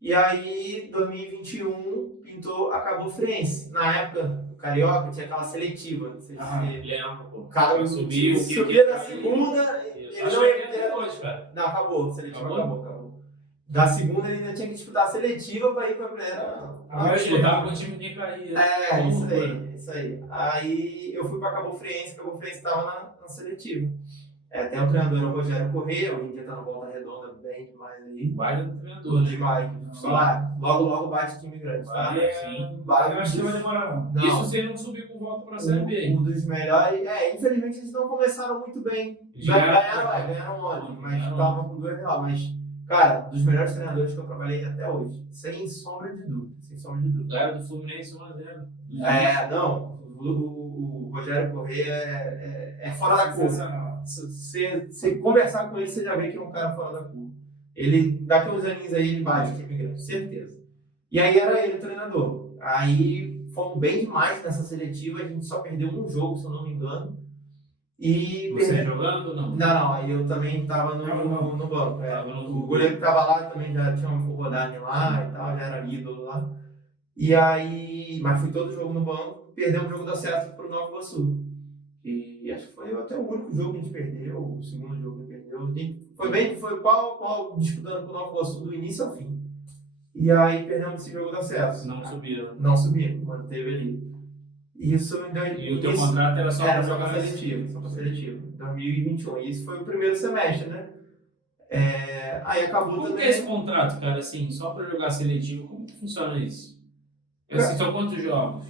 E aí, 2021, acabou o Friense. Na época, o Carioca tinha aquela seletiva. Não sei se Lembro, pô. o cara Subiu, subia da segunda. Ele Acho não que ia é até hoje, cara. Não, acabou. A seletiva Acabou? acabou. Da segunda, ele ainda tinha que disputar a seletiva para ir para a primeira. Ele tava com o time que caía. Isso aí. Aí eu fui para Cabo Friense estava na seletiva. Tem o treinador, o Rogério Corrêa, hoje em dia tá no Volta Redonda, bem demais aí. Vai do treinador, né? Demais. Logo bate time grande, tá? Sim. Eu acho que não vai demorar, não. Isso se ele não subir com volta pra Série B. Um dos melhores. Infelizmente eles não começaram muito bem. Ganharam ontem, mas estavam com 2 reais. Mas, cara, dos melhores treinadores que eu trabalhei até hoje. Sem sombra de dúvida. Era do Fluminense 1-0. Não. O Rogério Corrêa é fora da curva. Sensacional. Se você conversar com ele, você já vê que é um cara fora da curva. Ele, daqui uns aninhos aí, ele bate time grande, certeza. E aí era ele o treinador. Aí fomos bem demais nessa seletiva, a gente só perdeu um jogo, se eu não me engano. E Você jogando ou não? Não, aí eu também estava no banco. O goleiro que estava lá também já tinha uma rodagem lá e tal, já era ídolo lá. E aí, mas fui todo jogo no banco, perdeu o jogo do acesso para o Nova Iguaçu. E acho que foi até o único jogo que a gente perdeu, o segundo jogo que perdeu. Foi pau disputando com o Nova Iguaçu do início ao fim. E aí perdemos esse jogo do acesso. Não subiram. Não subiu, manteve ali. Isso em E o teu contrato era só para jogar seletivo, só para seletivo, 2021. E isso foi o primeiro semestre, né? Aí acabou Como também. que é esse contrato, cara, assim, só para jogar seletivo? Como que funciona isso? Assim, são quantos jogos?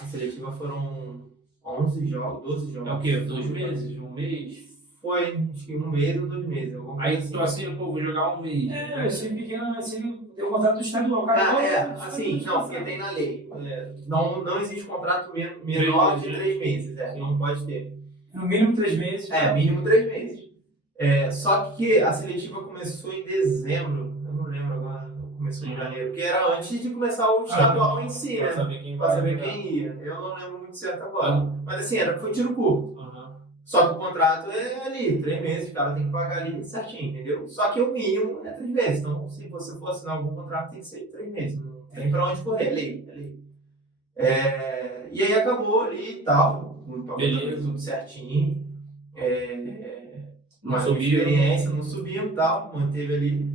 A seletiva foram 11 jogos, 12 jogos. É o quê? 2 meses? Um mês? Foi, acho que 1 mês ou 2 meses. Aí tu assina, pô, vou jogar um mês. Eu sei pequeno, assim, deu contrato do estadual. Assim, não, porque tem na lei. Não existe contrato menor de 3 meses, não pode ter. No mínimo 3 meses. Mínimo 3 meses. Só que a seletiva começou em dezembro, eu não lembro agora, começou em janeiro, porque era antes de começar o estadual em si, né? Pra saber quem ia. Eu não lembro muito certo agora. Mas assim, foi tiro curto. Só que o contrato é ali, 3 meses, o cara tem que pagar ali certinho, entendeu? Só que o mínimo é 3 meses. Então, se você for assinar algum contrato, tem que ser 3 meses. Não tem pra onde correr, é lei. E aí acabou ali e tal, tudo certinho. Não subiu. Experiência, não subimos e tal, manteve ali.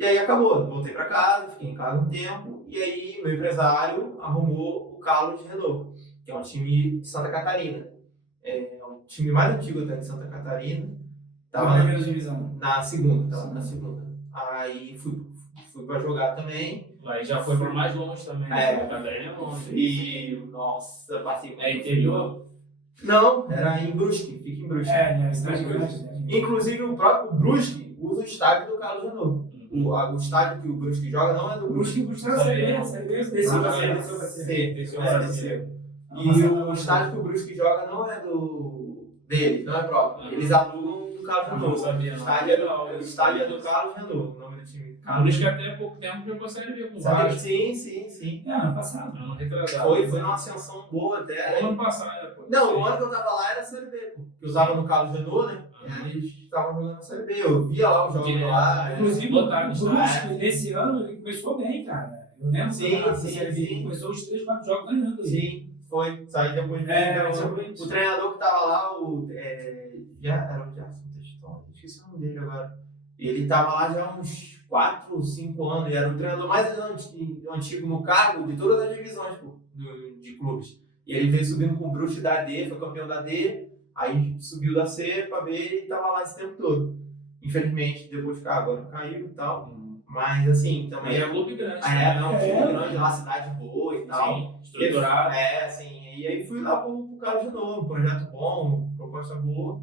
E aí acabou, voltei pra casa, fiquei em casa um tempo. E aí meu empresário arrumou o Carlos de Renault, que é um time de Santa Catarina. O time mais antigo até de Santa Catarina. Tava na primeira divisão. Na segunda. Aí fui pra jogar também. Aí já foi pra mais longe também. Santa Catarina é longe. E, nossa, passei. É interior? Não, era em Brusque, fica em Brusque. Cidade grande, né? Inclusive o próprio Brusque usa o estádio do Carlos Renault. O estádio que o Brusque joga não é do Brusque. Brusque na Série B, desceu pra C. E o estádio que o Brusque joga não é dele, não é próprio. Eles alugam do Carlos Renault. Não sabia, não. O estádio é do Carlos Renault, o nome do time. Por isso que até pouco tempo jogou Série B com o Sabe? Vasco. Sim. Ano passado. Ano retrasado. Foi numa ascensão boa até. Ano passado, pô. Não, o ano que eu tava lá era Série B, pô. Que usava no Carlos Renault, né? Eles estavam jogando na Série B. Eu via lá os jogos lá. Inclusive, o Brusque, nesse ano, ele começou bem, cara. Eu lembro sim. Começou os 3, 4 jogos ganhando. Sim, foi. Saiu depois o treinador que tava lá, era o Gerson Testoni, esqueci o nome dele agora. Ele tava lá já há uns 4, 5 anos, e era o treinador mais antigo no cargo de todas as divisões de clubes. E ele veio subindo com o Brusque da D, foi campeão da D, aí subiu da C pra B e tava lá esse tempo todo. Infelizmente, depois agora caiu e tal. Mas assim, também. Aí é um clube grande. Clube grande, lá, cidade boa e tal. Sim, estruturado. Assim. E aí fui lá pro Carlos de novo, projeto bom, proposta boa.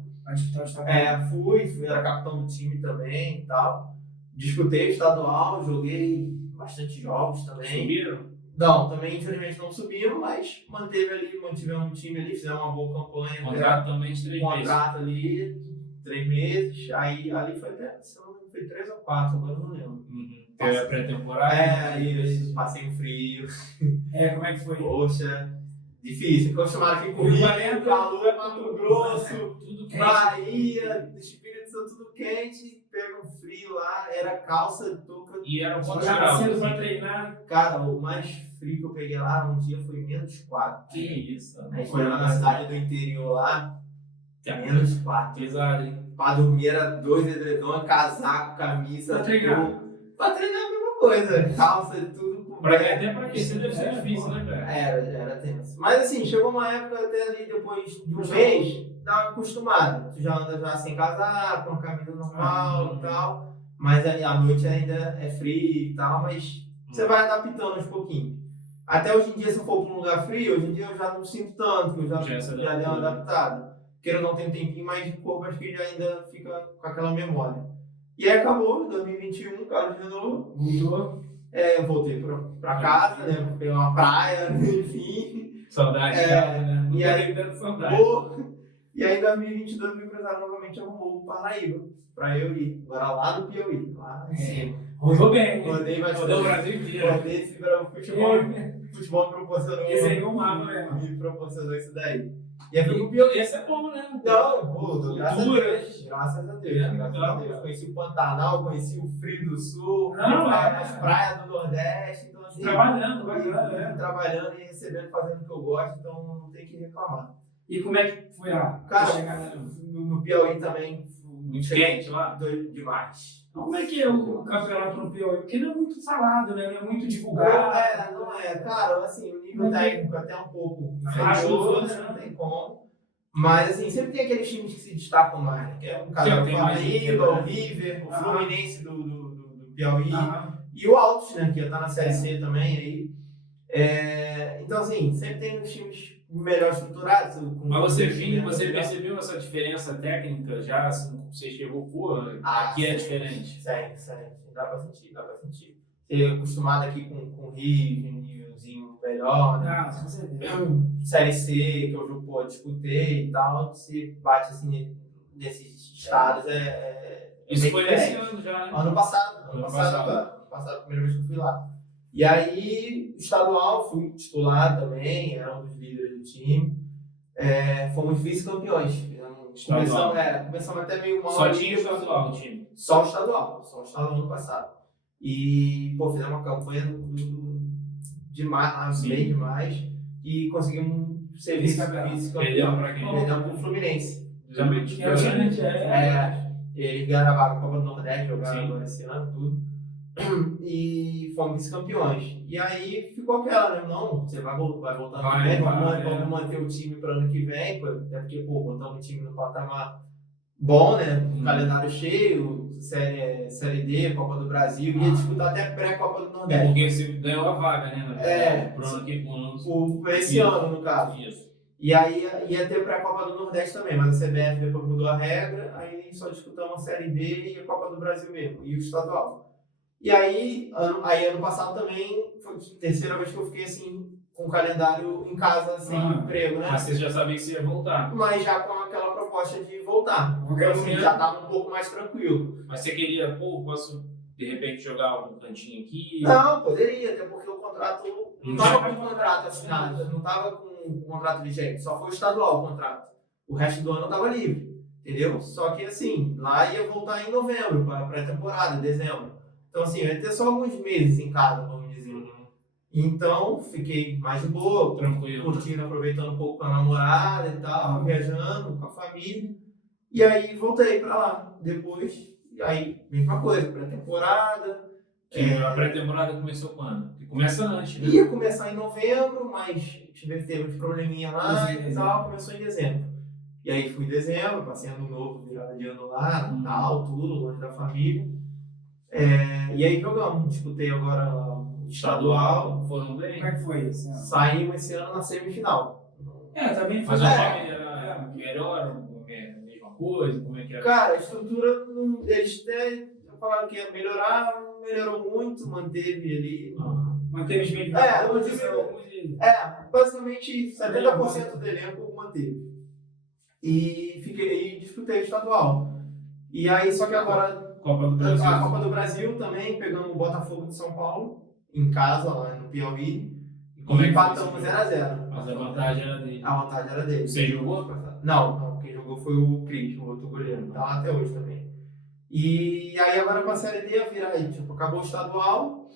Fui, era capitão do time também e tal. Disputei o estadual, joguei bastante jogos também. Subiram? Não, também infelizmente não subimos, mas mantivemos um time ali, fizemos uma boa campanha. Contrato também de 3 meses. Contrato ali, 3 meses. Aí ali foi até, se não me engano, foi 3 ou 4, agora eu não lembro. Teve a pré-temporada. Isso, passei um frio. Como é que foi? Poxa, difícil. Acostumado aqui com Rio, calor, Mato Grosso, Bahia, Espírito Santo, tudo quente. Pega um frio lá, era calça, touca. E era um ponto cedo pra treinar. Cara, o mais frio que eu peguei lá um dia foi -4. Que isso? Aí foi lá na cidade do interior lá, -4. Pesado, hein? Pra dormir era 2 edredons, casaco, camisa. Pra treinar? Pra treinar a mesma coisa, calça, tudo. Até pra aquecer deve ser difícil, né, cara? Era tenso. Mas assim, chegou uma época até ali, depois de um mês, dá acostumado. Tu já anda já sem casaco, com a camisa normal e tal. Mas aí à noite ainda é frio e tal, mas você vai adaptando aos pouquinhos. Até hoje em dia, se eu for para um lugar frio, hoje em dia eu já não sinto tanto, que eu já dei uma adaptada. Queira não ter um tempinho, mas o corpo acho que já ainda fica com aquela memória. E aí acabou, em 2021, Carlos Renault mudou. Eu voltei pra casa, né? Peguei uma praia, enfim. Saudade de casa, né? E aí, saudade. E aí em 2022 o empresário novamente arrumou o Paraíba pra eu ir. Agora lá no Piauí, lá em cima. Rodou bem. Rodei o Brasil inteiro. Rodei esse futebol. o futebol me proporcionou. Desenhou um mapa mesmo. Me proporcionou isso daí. E aí foi pro Piauí. Esse é bom, né? Não, pô, graças a Cultura. Deus. Graças a Deus, É, graças a legal, Deus. cara. Conheci o Pantanal, conheci o Frio do Sul, Não, as praias do Nordeste. Então, assim, Trabalhando, bacana, né? trabalhando e recebendo, fazendo o que eu gosto, então não tem que reclamar. E como é que foi lá? Cara, Chegar lá? no Piauí também, Muito quente lá. doido demais. Como é que é o campeonato no Piauí? Porque não é muito falado, né? Não é muito divulgado. Não é. Cara, assim, o nível técnico até um pouco Acho inferior, os né? outros, Não tem como. Mas, assim, sempre tem aqueles times que se destacam mais, né? Que é o caso do tem mais Flamengo, gente, o né? River, o Ah. Fluminense do Piauí. Ah, E o Altos, né? Que tá na Série C também aí. Então, assim, sempre tem os times melhor estruturados. Mas você percebeu essa diferença técnica já? Assim, você chegou, pô, aqui é diferente. Sério. Dá pra sentir. Você é acostumado aqui com o Rio, um nívelzinho melhor, né? com certeza. Série C, que eu pô, disputei e tal, você bate assim nesses estados. Isso bem foi diferente. esse ano já, né? Ano passado, a primeira vez que eu fui lá. E aí, estadual, fui titular também, era um dos líderes do time. Fomos vice-campeões. Estadual. Começamos até meio mal. Só tinha o estadual o time. Só o estadual ano passado. E, pô, fizemos uma campanha demais, Sim. bem demais. E conseguimos ser Vice-campeão. vice-campeão. Perdemos pra quem? Perdemos pro Fluminense. Justamente. Que é o time, Eles ganharam a vaga da Copa do Nordeste, jogaram Sim. agora esse ano, tudo. E fomos vice-campeões. E aí ficou aquela, né? Não, você vai voltar ano que vem, vamos manter o time para ano que vem, até porque, pô, botamos o time no patamar bom, né? Um calendário cheio, série D, Copa do Brasil, ia disputar até pré-Copa do Nordeste. Porque você ganhou a vaga, né? Pro ano que Esse ano, no caso. Isso. E aí ia ter pré-Copa do Nordeste também, mas a CBF depois mudou a regra, aí só disputamos a Série D e a Copa do Brasil mesmo, e o estadual. E aí ano passado também, foi a terceira vez que eu fiquei assim, com o calendário em casa, sem emprego, né? Mas você já sabia que você ia voltar. Mas já com aquela proposta de voltar. Então assim, já estava um pouco mais tranquilo. Mas você queria, pô, posso de repente jogar algum cantinho aqui? Não, poderia, até porque o contrato não estava com o contrato assinado, não estava com o contrato vigente, só foi o estadual o contrato. O resto do ano estava livre, entendeu? Só que assim, lá ia voltar em novembro, para a pré-temporada, dezembro. Então assim, eu ia ter só alguns meses em casa, vamos dizer. Então, fiquei mais de boa, Tranquilo. curtindo, aproveitando um pouco com a namorada e tal, viajando com a família. E aí voltei pra lá. Depois, aí, mesma coisa, pré-temporada. A pré-temporada começou quando? Porque começa antes, né? Ia começar em novembro, mas teve uns probleminha lá e tal, começou em dezembro. E aí fui em dezembro, passei ano novo, virada de ano lá, Natal, tudo, longe da família. E aí jogamos, disputei agora o estadual. Foram bem? Como é que foi isso? Saímos esse ano na semifinal. Também foi. Mas o time era melhor, a mesma coisa? Como é que era? Cara, a estrutura, eles até falaram que ia melhorar, não melhorou muito, manteve ali. Manteve os mesmos. Eu digo, basicamente 70% do elenco manteve. E disputei o estadual. E aí, só que agora, Copa do Brasil. a Copa do Brasil também, pegamos o Botafogo de São Paulo, em casa, lá no Piauí. Como é que empatamos foi? 0x0. Mas a vantagem era dele. A vantagem era dele. Você jogou? Não, quem jogou foi o Cris, o outro goleiro. Tá lá até hoje também. E aí agora pra Série D ia virar aí, tipo, acabou o estadual,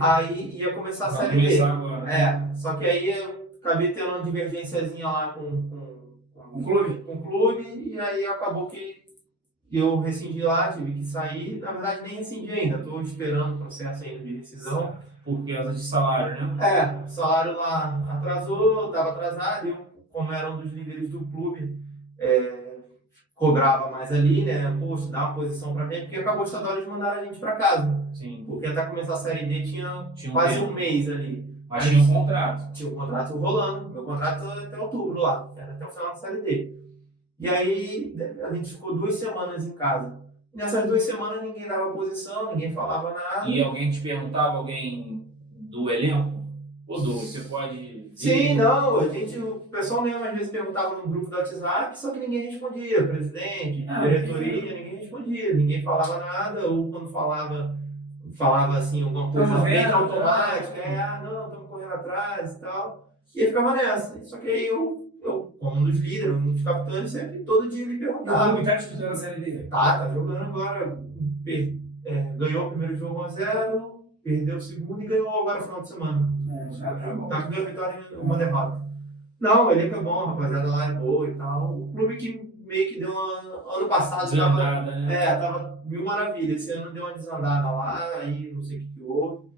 aí ia começar a Série D. Agora. Só que aí eu acabei tendo uma divergênciazinha lá com O clube? com o clube, e aí acabou que eu rescindi lá, tive que sair. Na verdade nem rescindi ainda, tô esperando o processo ainda de rescisão. Por causa de salário, né? O salário lá atrasou, estava atrasado, e eu, como era um dos líderes do clube, cobrava mais ali, né? Poxa, dá uma posição pra gente, porque acabou o estadual, eles mandaram a gente pra casa. Sim. Porque até começar a Série D tinha Tinha quase tempo. um mês ali. Mas tinha um contrato. Tinha um contrato rolando, meu contrato até outubro lá, era até o final da Série D. E aí a gente ficou 2 semanas em casa. Nessas 2 semanas ninguém dava posição, ninguém falava nada. E alguém te perguntava, alguém do elenco? Ou você pode... Sim, não, o pessoal mesmo às vezes perguntava no grupo do WhatsApp, só que ninguém respondia, presidente, diretoria, ninguém respondia, ninguém falava nada, ou quando falava assim alguma coisa bem automática, não, estamos correndo correndo atrás e tal. E aí ficava nessa. Só que aí eu como um dos líderes, um dos capitães, sempre todo dia me perguntava. O tá disputando a Série D? Tá jogando agora. Ganhou o primeiro jogo 1-0, perdeu o segundo e ganhou agora no final de semana. Já tá bom. Tá com 2 vitórias e uma derrota. Não, ele é bom, a rapaziada lá é boa e tal. O clube que meio que deu uma. Ano passado Desandada, né? tava mil maravilhas. Esse ano deu uma desandada lá, aí não sei o que houve.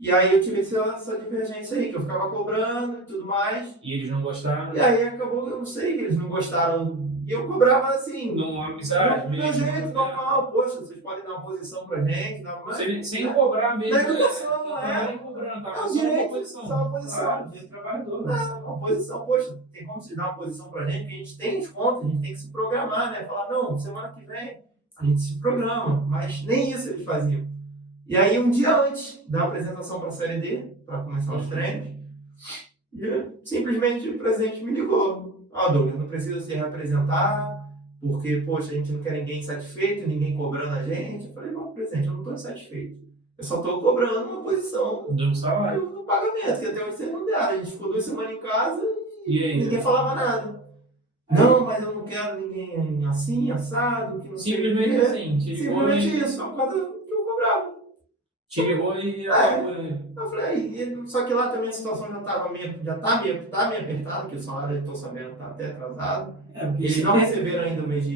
E aí eu tive essa divergência aí, que eu ficava cobrando e tudo mais. E eles não gostaram? E aí acabou que eu não sei que eles não gostaram. E eu cobrava assim. Não amizade Do meu mesmo. jeito, normal, poxa, vocês podem dar uma posição pra gente, Sem cobrar mesmo. Na educação, Não é. nem cobrando, tá? É Só um uma direito, posição. só uma posição. Direito trabalhador. Uma posição, poxa, tem como se dar uma posição pra gente, que a gente tem desconto, a gente tem que se programar, né? Falar, não, semana que vem a gente se programa, mas nem isso eles faziam. E aí, um dia antes da apresentação para a Série D, para começar os treinos, simplesmente o presidente me ligou. Douglas, não precisa se reapresentar, porque, poxa, a gente não quer ninguém insatisfeito, ninguém cobrando a gente. Eu falei, não, presidente, eu não estou insatisfeito. Eu só estou cobrando uma posição Do salário. no pagamento, que até hoje vocês não deram. A gente ficou 2 semanas em casa E aí? ninguém falava nada. Não, mas eu não quero ninguém assim, assado, que não sei o Simplesmente quê. assim. Simplesmente isso, só por causa do que eu cobrava. Te ligou e Eu falei, só que lá também a situação já tá meio apertada, que o salário eu tô sabendo tá até atrasado. Eles não receberam ainda o mês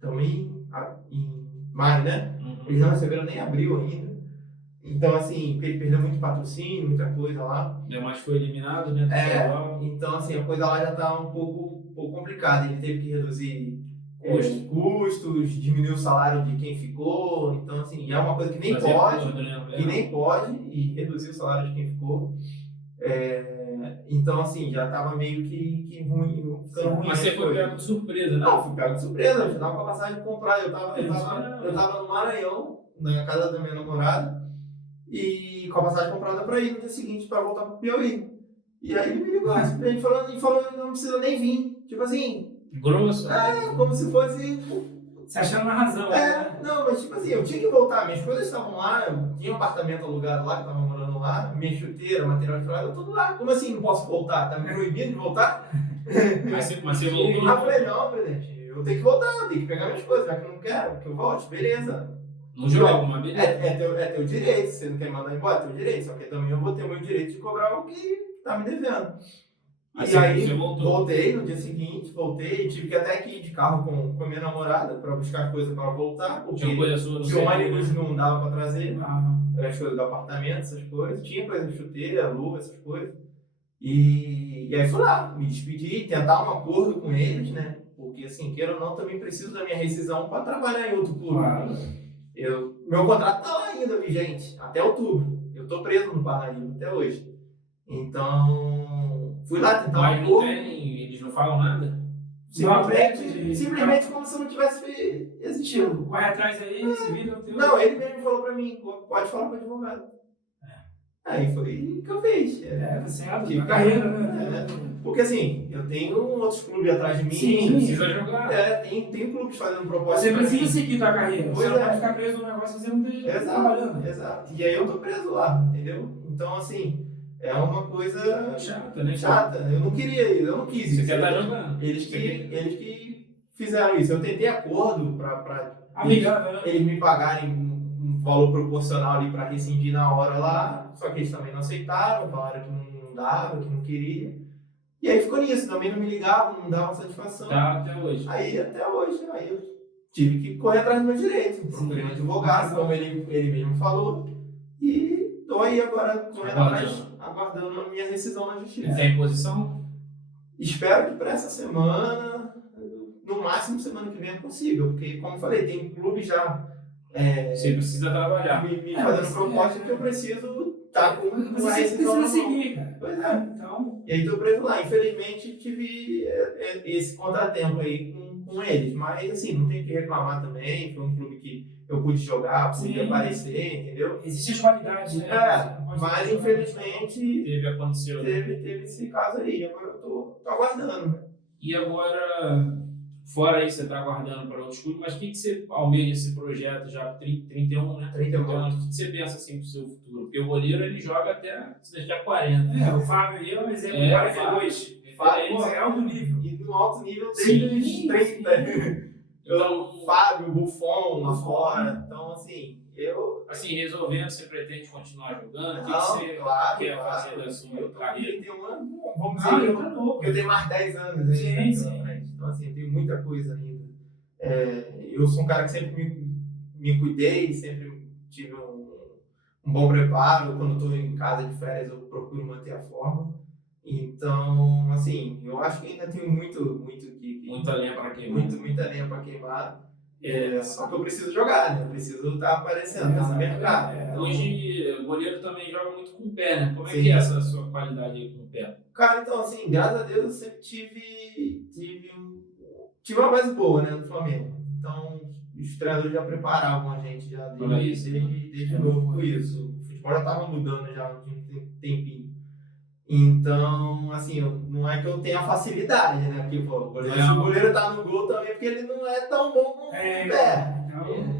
também em maio, né? Eles não receberam nem abril ainda. Então, assim, ele perdeu muito patrocínio, muita coisa lá. Mas foi eliminado, né? Então, assim, a coisa lá já tá um pouco complicada. Ele teve que reduzir custos, diminuir o salário de quem ficou. Então, assim, é uma coisa que nem pode, e reduzir o salário de quem ficou. Então, assim, já tava meio que ruim, ficando ruim. Mas você foi pego de surpresa, né? Não, fui pego de surpresa, eu já tava com a passagem comprada. Eu tava no Maranhão, na casa da minha namorada, e com a passagem comprada pra ir no dia seguinte, pra voltar pro Piauí. E aí ele me ligou, simplesmente falou, não precisa nem vir. Tipo assim, grosso? como se fosse. Você achando na razão, né? Não, mas tipo assim, eu tinha que voltar, minhas coisas estavam lá, eu tinha um apartamento alugado lá, que eu tava morando lá, minha chuteira, material de trabalho, tudo lá. Como assim não posso voltar? Tá me proibindo de voltar? Mas você voltou? Eu falei, não, presidente, eu tenho que voltar, eu tenho que pegar minhas coisas, já que eu não quero, que eu volte, beleza. Não joga uma beleza? É teu direito, se você não quer mandar embora, é teu direito, só que também eu vou ter o meu direito de cobrar o que tá me devendo. E aí, voltei no dia seguinte, tive que até ir de carro com a minha namorada para buscar coisa para voltar, porque o ônibus não dava para trazer as coisas do apartamento, essas coisas. Tinha coisa de chuteira, luva, essas coisas. E aí fui lá, me despedi, tentar um acordo com eles, né? Porque, assim, queira ou não, também preciso da minha rescisão para trabalhar em outro clube. Meu contrato tá lá ainda vigente, até outubro. Eu tô preso no Paraíba até hoje. Então, fui lá tentar um acordo. Eles não falam nada? Simplesmente como se não tivesse existido. Corre atrás aí, se vira o teu. Não, ele mesmo falou pra mim, pode falar com o advogado. Aí foi o que eu fiz. Tá certo, na carreira, né? Porque assim, eu tenho outros clubes atrás de mim. Sim, precisa jogar. Tem clubes fazendo proposta. Você precisa seguir tua carreira. Você não pode ficar preso no negócio se você não esteja trabalhando. Exato. E aí eu tô preso lá, entendeu? Então, assim, é uma coisa chata, né? Chata. Eu não queria isso, eu não quis isso. Você quer estar jogando. Eles que fizeram isso. Eu tentei acordo pra amigável, né? Eles me pagarem um valor proporcional ali pra rescindir na hora lá, só que eles também não aceitaram, falaram que não dava, que não queria. E aí ficou nisso, também não me ligavam, não davam satisfação. Tá, até hoje. Aí eu tive que correr atrás do meu direito. Procurei um advogado, como ele mesmo falou. E tô aí agora correndo atrás, aguardando a minha rescisão na justiça. Tem posição? Espero que para essa semana, no máximo semana que vem eu consiga, porque como eu falei, tem clube já você precisa trabalhar. Me fazendo proposta que eu preciso estar com a rescisão. Você precisa seguir, cara. Pois é. Então... E aí tô preso lá. Infelizmente tive esse contratempo aí com eles, mas assim, não tenho que reclamar também. Foi um clube que eu pude jogar, pude aparecer, entendeu? Existem as qualidades, né? Mas infelizmente teve esse caso aí. Agora eu tô aguardando. E agora, Fora isso, você está aguardando para outros clubes, mas o que você almeja esse projeto já 31, né? 31 anos? O que você pensa assim para o seu futuro? Porque o goleiro ele joga até se deixar 40. O Fábio aí é um exemplo, É, 42. Pô, é alto nível. E no alto nível desde os 30. Então, Fábio, Buffon lá fora. Então, assim, assim, resolvendo, você pretende continuar jogando? O que Não, você claro, quer claro. fazer da sua Eu tô com carreira? 31 anos, vamos Não, dizer ele tá novo. eu tenho mais 10 anos ainda Sim, pela sim. frente. Então, assim, eu tenho muita coisa ainda. Eu sou um cara que sempre me cuidei, sempre tive um bom preparo. Quando estou em casa de férias, eu procuro manter a forma. Então, assim, eu acho que ainda tenho muito que Muita lenha para queimar. muita lenha para queimar. Só que eu preciso jogar, né? Eu preciso estar aparecendo, estar no mercado. Então, Hoje, o goleiro também joga muito com o pé, né? Como é Sim. que é essa sua qualidade aí com o pé? cara, então, assim, graças a Deus eu sempre tive uma base boa, né, no Flamengo. Então, os treinadores já preparavam a gente já desde novo com isso. O futebol já estava mudando já de um tempinho. Então, assim, não é que eu tenha facilidade, né? Porque, pô, se o goleiro tá no gol também, é porque ele não é tão bom como o pé.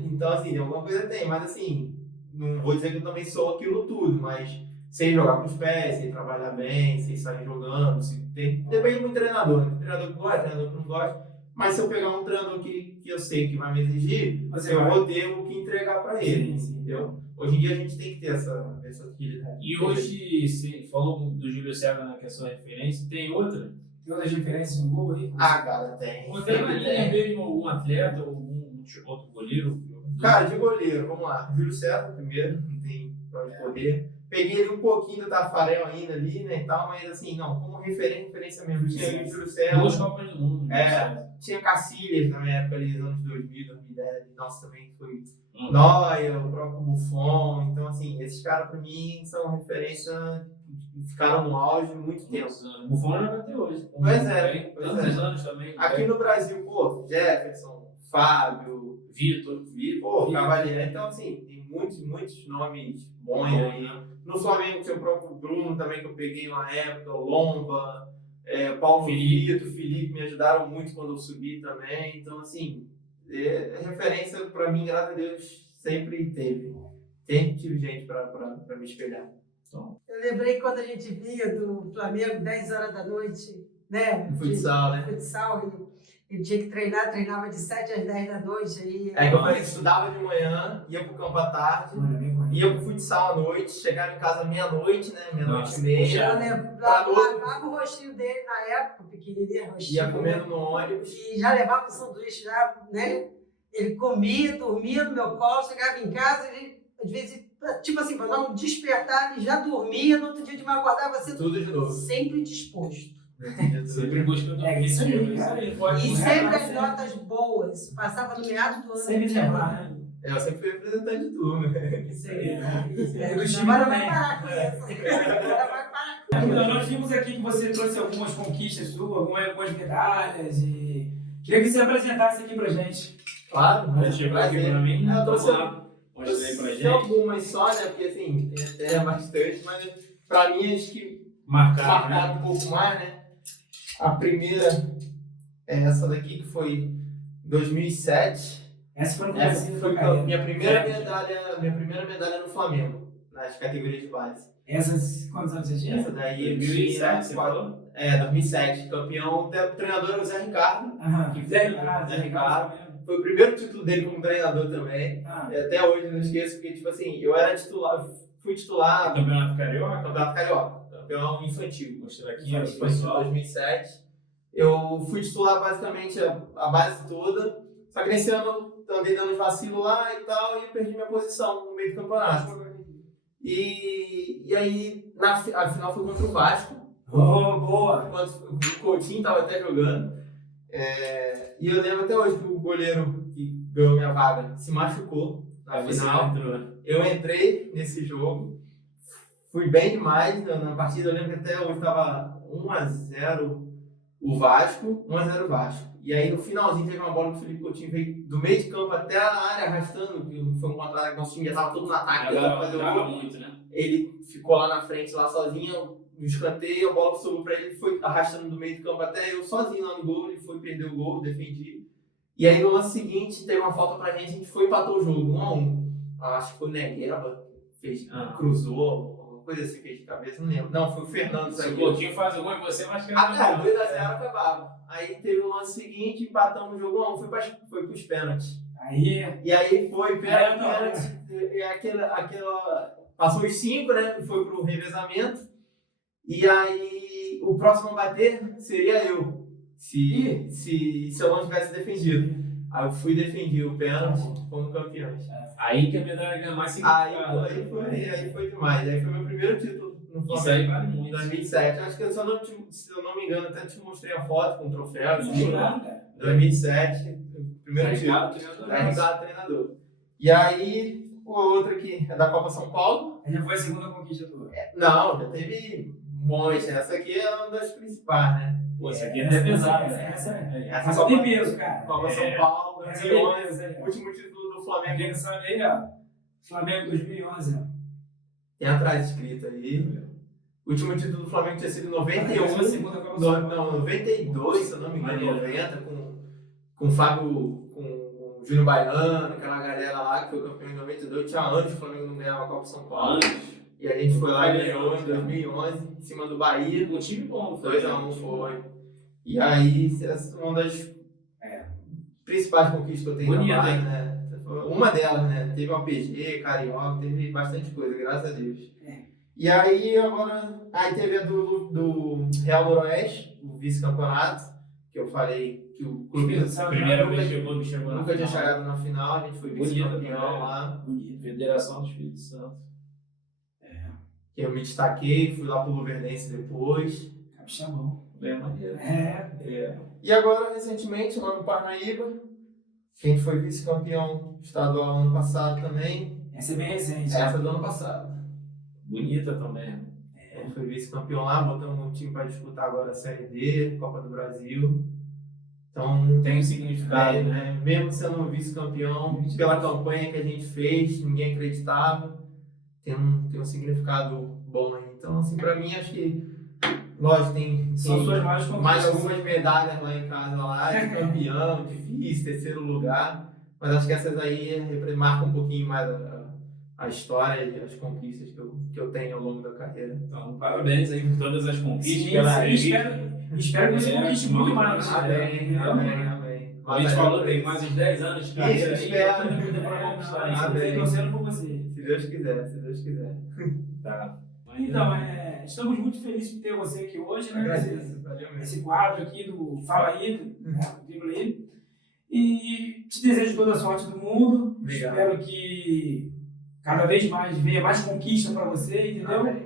Então, assim, alguma coisa tem. Mas, assim, não vou dizer que eu também sou aquilo tudo, mas sei jogar com os pés, sei trabalhar bem, sei sair jogando. Depende do treinador, né? Tem treinador que gosta, treinador que não gosta. Mas se eu pegar um treinador que eu sei que vai me exigir, eu vou ter o que entregar para ele, entendeu? Hoje em dia a gente tem que ter essa versatilidade. E hoje, você falou do Júlio César, né, que é a sua referência, tem outra? Tem outras referências no gol aí? Cara, tem. Você na linha mesmo, algum atleta ou algum outro goleiro? Cara, de goleiro, vamos lá. Júlio César primeiro, não tem pra onde correr. Peguei ele um pouquinho do Tafarel ainda ali, né, e tal, mas assim, não, como referência mesmo. Tinha o Júlio César. 2 Copas do Mundo. Tinha Cacilhas na minha época ali, nos anos 2000, 2010, nossa, também foi Neuer, o próprio Buffon. Então, assim, esses caras pra mim são referência, ficaram no auge muito tempo. O Buffon joga até hoje. Pois é. Tantos anos também. Aqui no Brasil, pô, Jefferson, Fábio, Vitor, Cavalieri. Então, assim, tem muitos nomes bons aí. No Flamengo tinha o próprio Bruno também, que eu peguei uma época, o Lomba, Paulo Felipe me ajudaram muito quando eu subi também. Então, assim, referência pra mim, graças a Deus, sempre teve. Sempre tive gente pra me espelhar. Então, eu lembrei quando a gente via do Flamengo 10 horas da noite, né? No futsal, né? Futsal, ele tinha que treinava de 7 às 10 da noite. Aí, que eu falei, estudava de manhã, ia pro campo à tarde, ia pro futsal à noite, chegava em casa meia-noite, né? Meia-noite e meia. Eu lavava o rostinho dele na época, pequenininho, rostinho. Ia comendo no ônibus. E já levava o sanduíche, já, né? Ele comia, dormia no meu colo, chegava em casa, ele, às vezes, tipo assim, para não despertar, ele já dormia, no outro dia de manhã acordava assim, tudo de novo. Sempre disposto. Sempre busca do isso aí, cara. E sempre as notas boas. Passava no meado do ano. Sempre lembrar, né? Eu sempre fui representante de turma. Isso aí. Agora vai parar com isso. Agora vai parar com isso. Então, nós vimos aqui que você trouxe algumas conquistas suas, algumas medalhas e queria que você apresentasse aqui pra gente. Claro, mas chegou aqui pra mim. Eu trouxe mostrei pra gente. algumas só, né? Porque assim, tem até bastante, mas pra mim acho que marcaram um pouco mais, né? A primeira é essa daqui, que foi em 2007. Essa foi no Essa foi a minha primeira medalha no Flamengo, nas categorias de base. Essas, quantos anos você tinha? Essa daí, 2007, você falou? 2007. Campeão, o treinador era o Zé Ricardo. Zé Ricardo. Foi o primeiro título dele como treinador também. Até hoje eu não esqueço, porque, tipo assim, eu era titular, fui titular. Campeonato Carioca? Campeão infantil. Mostrar aqui, Infantil 2007. Eu fui titular basicamente a base toda. Só que nesse ano eu andei dando vacilo lá e tal, e perdi minha posição no meio do campeonato. E aí, a final foi contra o Vasco. Boa! O Coutinho estava até jogando. E eu lembro até hoje que o goleiro que ganhou minha vaga se machucou na final. Eu entrei nesse jogo, fui bem demais na partida. Eu lembro que até hoje estava 1-0 o Vasco, 1-0 o Vasco. E aí no finalzinho teve uma bola que o Felipe Coutinho veio do meio de campo até a área arrastando, que foi um contra-ataque, nosso time já estava todo no ataque. Jogava muito, né? Ele ficou lá na frente, lá sozinho. no escanteio, a bola sobrou pra ele, ele foi arrastando do meio do campo até eu sozinho lá no gol, ele foi perder o gol, defendi. E aí no lance seguinte, teve uma falta pra gente, a gente foi e empatou o jogo, 1-1. Acho que foi o Negueba, fez, cruzou, uma coisa assim, fez de cabeça, não lembro. Não, foi o Fernando. Se o Coutinho faz o gol em você, mas que 2-0 foi bravo. Aí teve o lance seguinte, empatamos o jogo 1-1, foi pros pênaltis. Aí... E aí foi pênalti, e aquela... Passou os 5, né? Foi pro revezamento. E aí o próximo a bater seria eu. Se eu não tivesse defendido. Aí eu fui defendi o pênalti, fomos campeões. Aí que a medalha ganha mais significado. Aí foi demais. Aí foi meu primeiro título no Flamengo. Isso aí vale muito. Em 2007. Acho que se eu não me engano, até te mostrei a foto com o troféu. Em 2007, primeiro título. Ricardo, treinador. E aí, o outro aqui é da Copa São Paulo. Aí já foi a segunda conquista tua. Não, já teve um monte. Essa aqui é uma das principais, né? Pô, essa aqui é pesada. Essa tem peso, cara. Copa São Paulo, 2011, essa último título do Flamengo. Quem sabe aí, ó. Flamengo 2011, ó. Tem atrás escrito aí. O último título do Flamengo tinha sido em 91. Não, 92, se eu não me engano, 90, com o Fábio, com o Júnior Baiano, aquela galera lá que foi campeão em 92. Tinha anos que o Flamengo não ganhava a Copa São Paulo. E a gente foi lá e ganhou em 2011, em cima do Bahia. Um time bom, 2-1 foi. E aí, essa é uma das principais conquistas que eu tenho na Bahia, né? Uma delas, né? Teve uma PG, Carioca, teve bastante coisa, graças a Deus. E aí, agora, aí teve a do Real Noroeste, o vice-campeonato, que eu falei que o clube primeira vez que o clube chegou nunca tinha chegado na final, a gente foi vice-campeão lá. Federação do Espírito Santo. Que eu me destaquei, fui lá pro Luverdense depois. Capixabão. Bem maneiro. E agora, recentemente, lá no Parnaíba, que a gente foi vice-campeão estadual ano passado também. Essa é bem recente. Essa é do ano passado. Bonita também. A gente foi vice-campeão lá, botamos um time para disputar agora a Série D, Copa do Brasil. Então, tem um significado, né? Mesmo sendo vice-campeão, pela campanha que a gente fez, ninguém acreditava, tem um significado bom aí. Então, assim, para mim, acho que, lógico, tem são suas mais algumas medalhas lá em casa, lá, de campeão, de vice, terceiro lugar, mas acho que essas aí marcam um pouquinho mais a história e as conquistas que eu tenho ao longo da carreira. Então, parabéns aí por todas as conquistas. Espero que você conquiste muito mais. Amém. A gente falou, tem mais uns 10 anos de carreira. Espero. Estou torcendo por você. Se Deus quiser. Tá. Então, estamos muito felizes por ter você aqui hoje, né? Esse quadro aqui do Fala Aí, do aí. E te desejo toda a sorte do mundo. Obrigado. Espero que cada vez mais venha mais conquista para você, entendeu? Amém.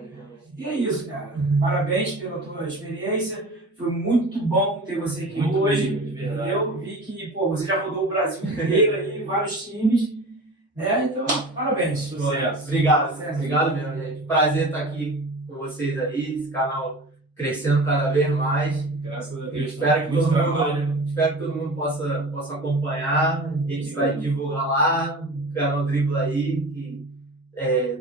E é isso, cara. Parabéns pela tua experiência. Foi muito bom ter você aqui hoje. Eu vi que você já rodou o Brasil inteiro aí, vários times. Então, parabéns. Sucesso. Obrigado mesmo, gente. Prazer estar aqui com vocês aí, esse canal crescendo cada vez mais. Graças a Deus. Espero que todo mundo possa acompanhar. A gente vai divulgar lá o canal Dribla aí, que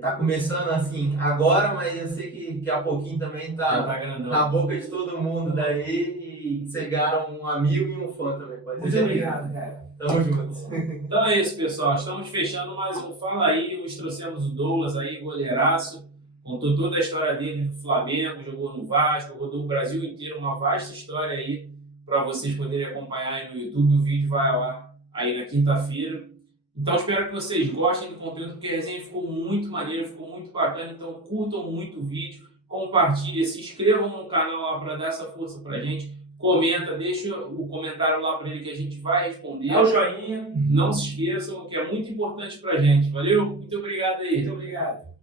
tá começando assim agora, mas eu sei que daqui a pouquinho também tá na boca de todo mundo daí, e vocês ganharam um amigo e um fã também. Muito obrigado, cara. Tamo junto. Então é isso, pessoal. Estamos fechando mais um Fala Aí. Nós trouxemos o Douglas aí, goleiraço. Contou toda a história dele do Flamengo, jogou no Vasco, rodou o Brasil inteiro. Uma vasta história aí para vocês poderem acompanhar aí no YouTube. O vídeo vai lá aí na quinta-feira. Então espero que vocês gostem do conteúdo, porque a resenha ficou muito maneira, ficou muito bacana. Então curtam muito o vídeo, compartilhem, se inscrevam no canal lá para dar essa força pra gente. Comenta, deixa o comentário lá para ele que a gente vai responder. Dá o joinha. Não se esqueçam, que é muito importante pra gente. Valeu? Muito obrigado aí. Muito obrigado.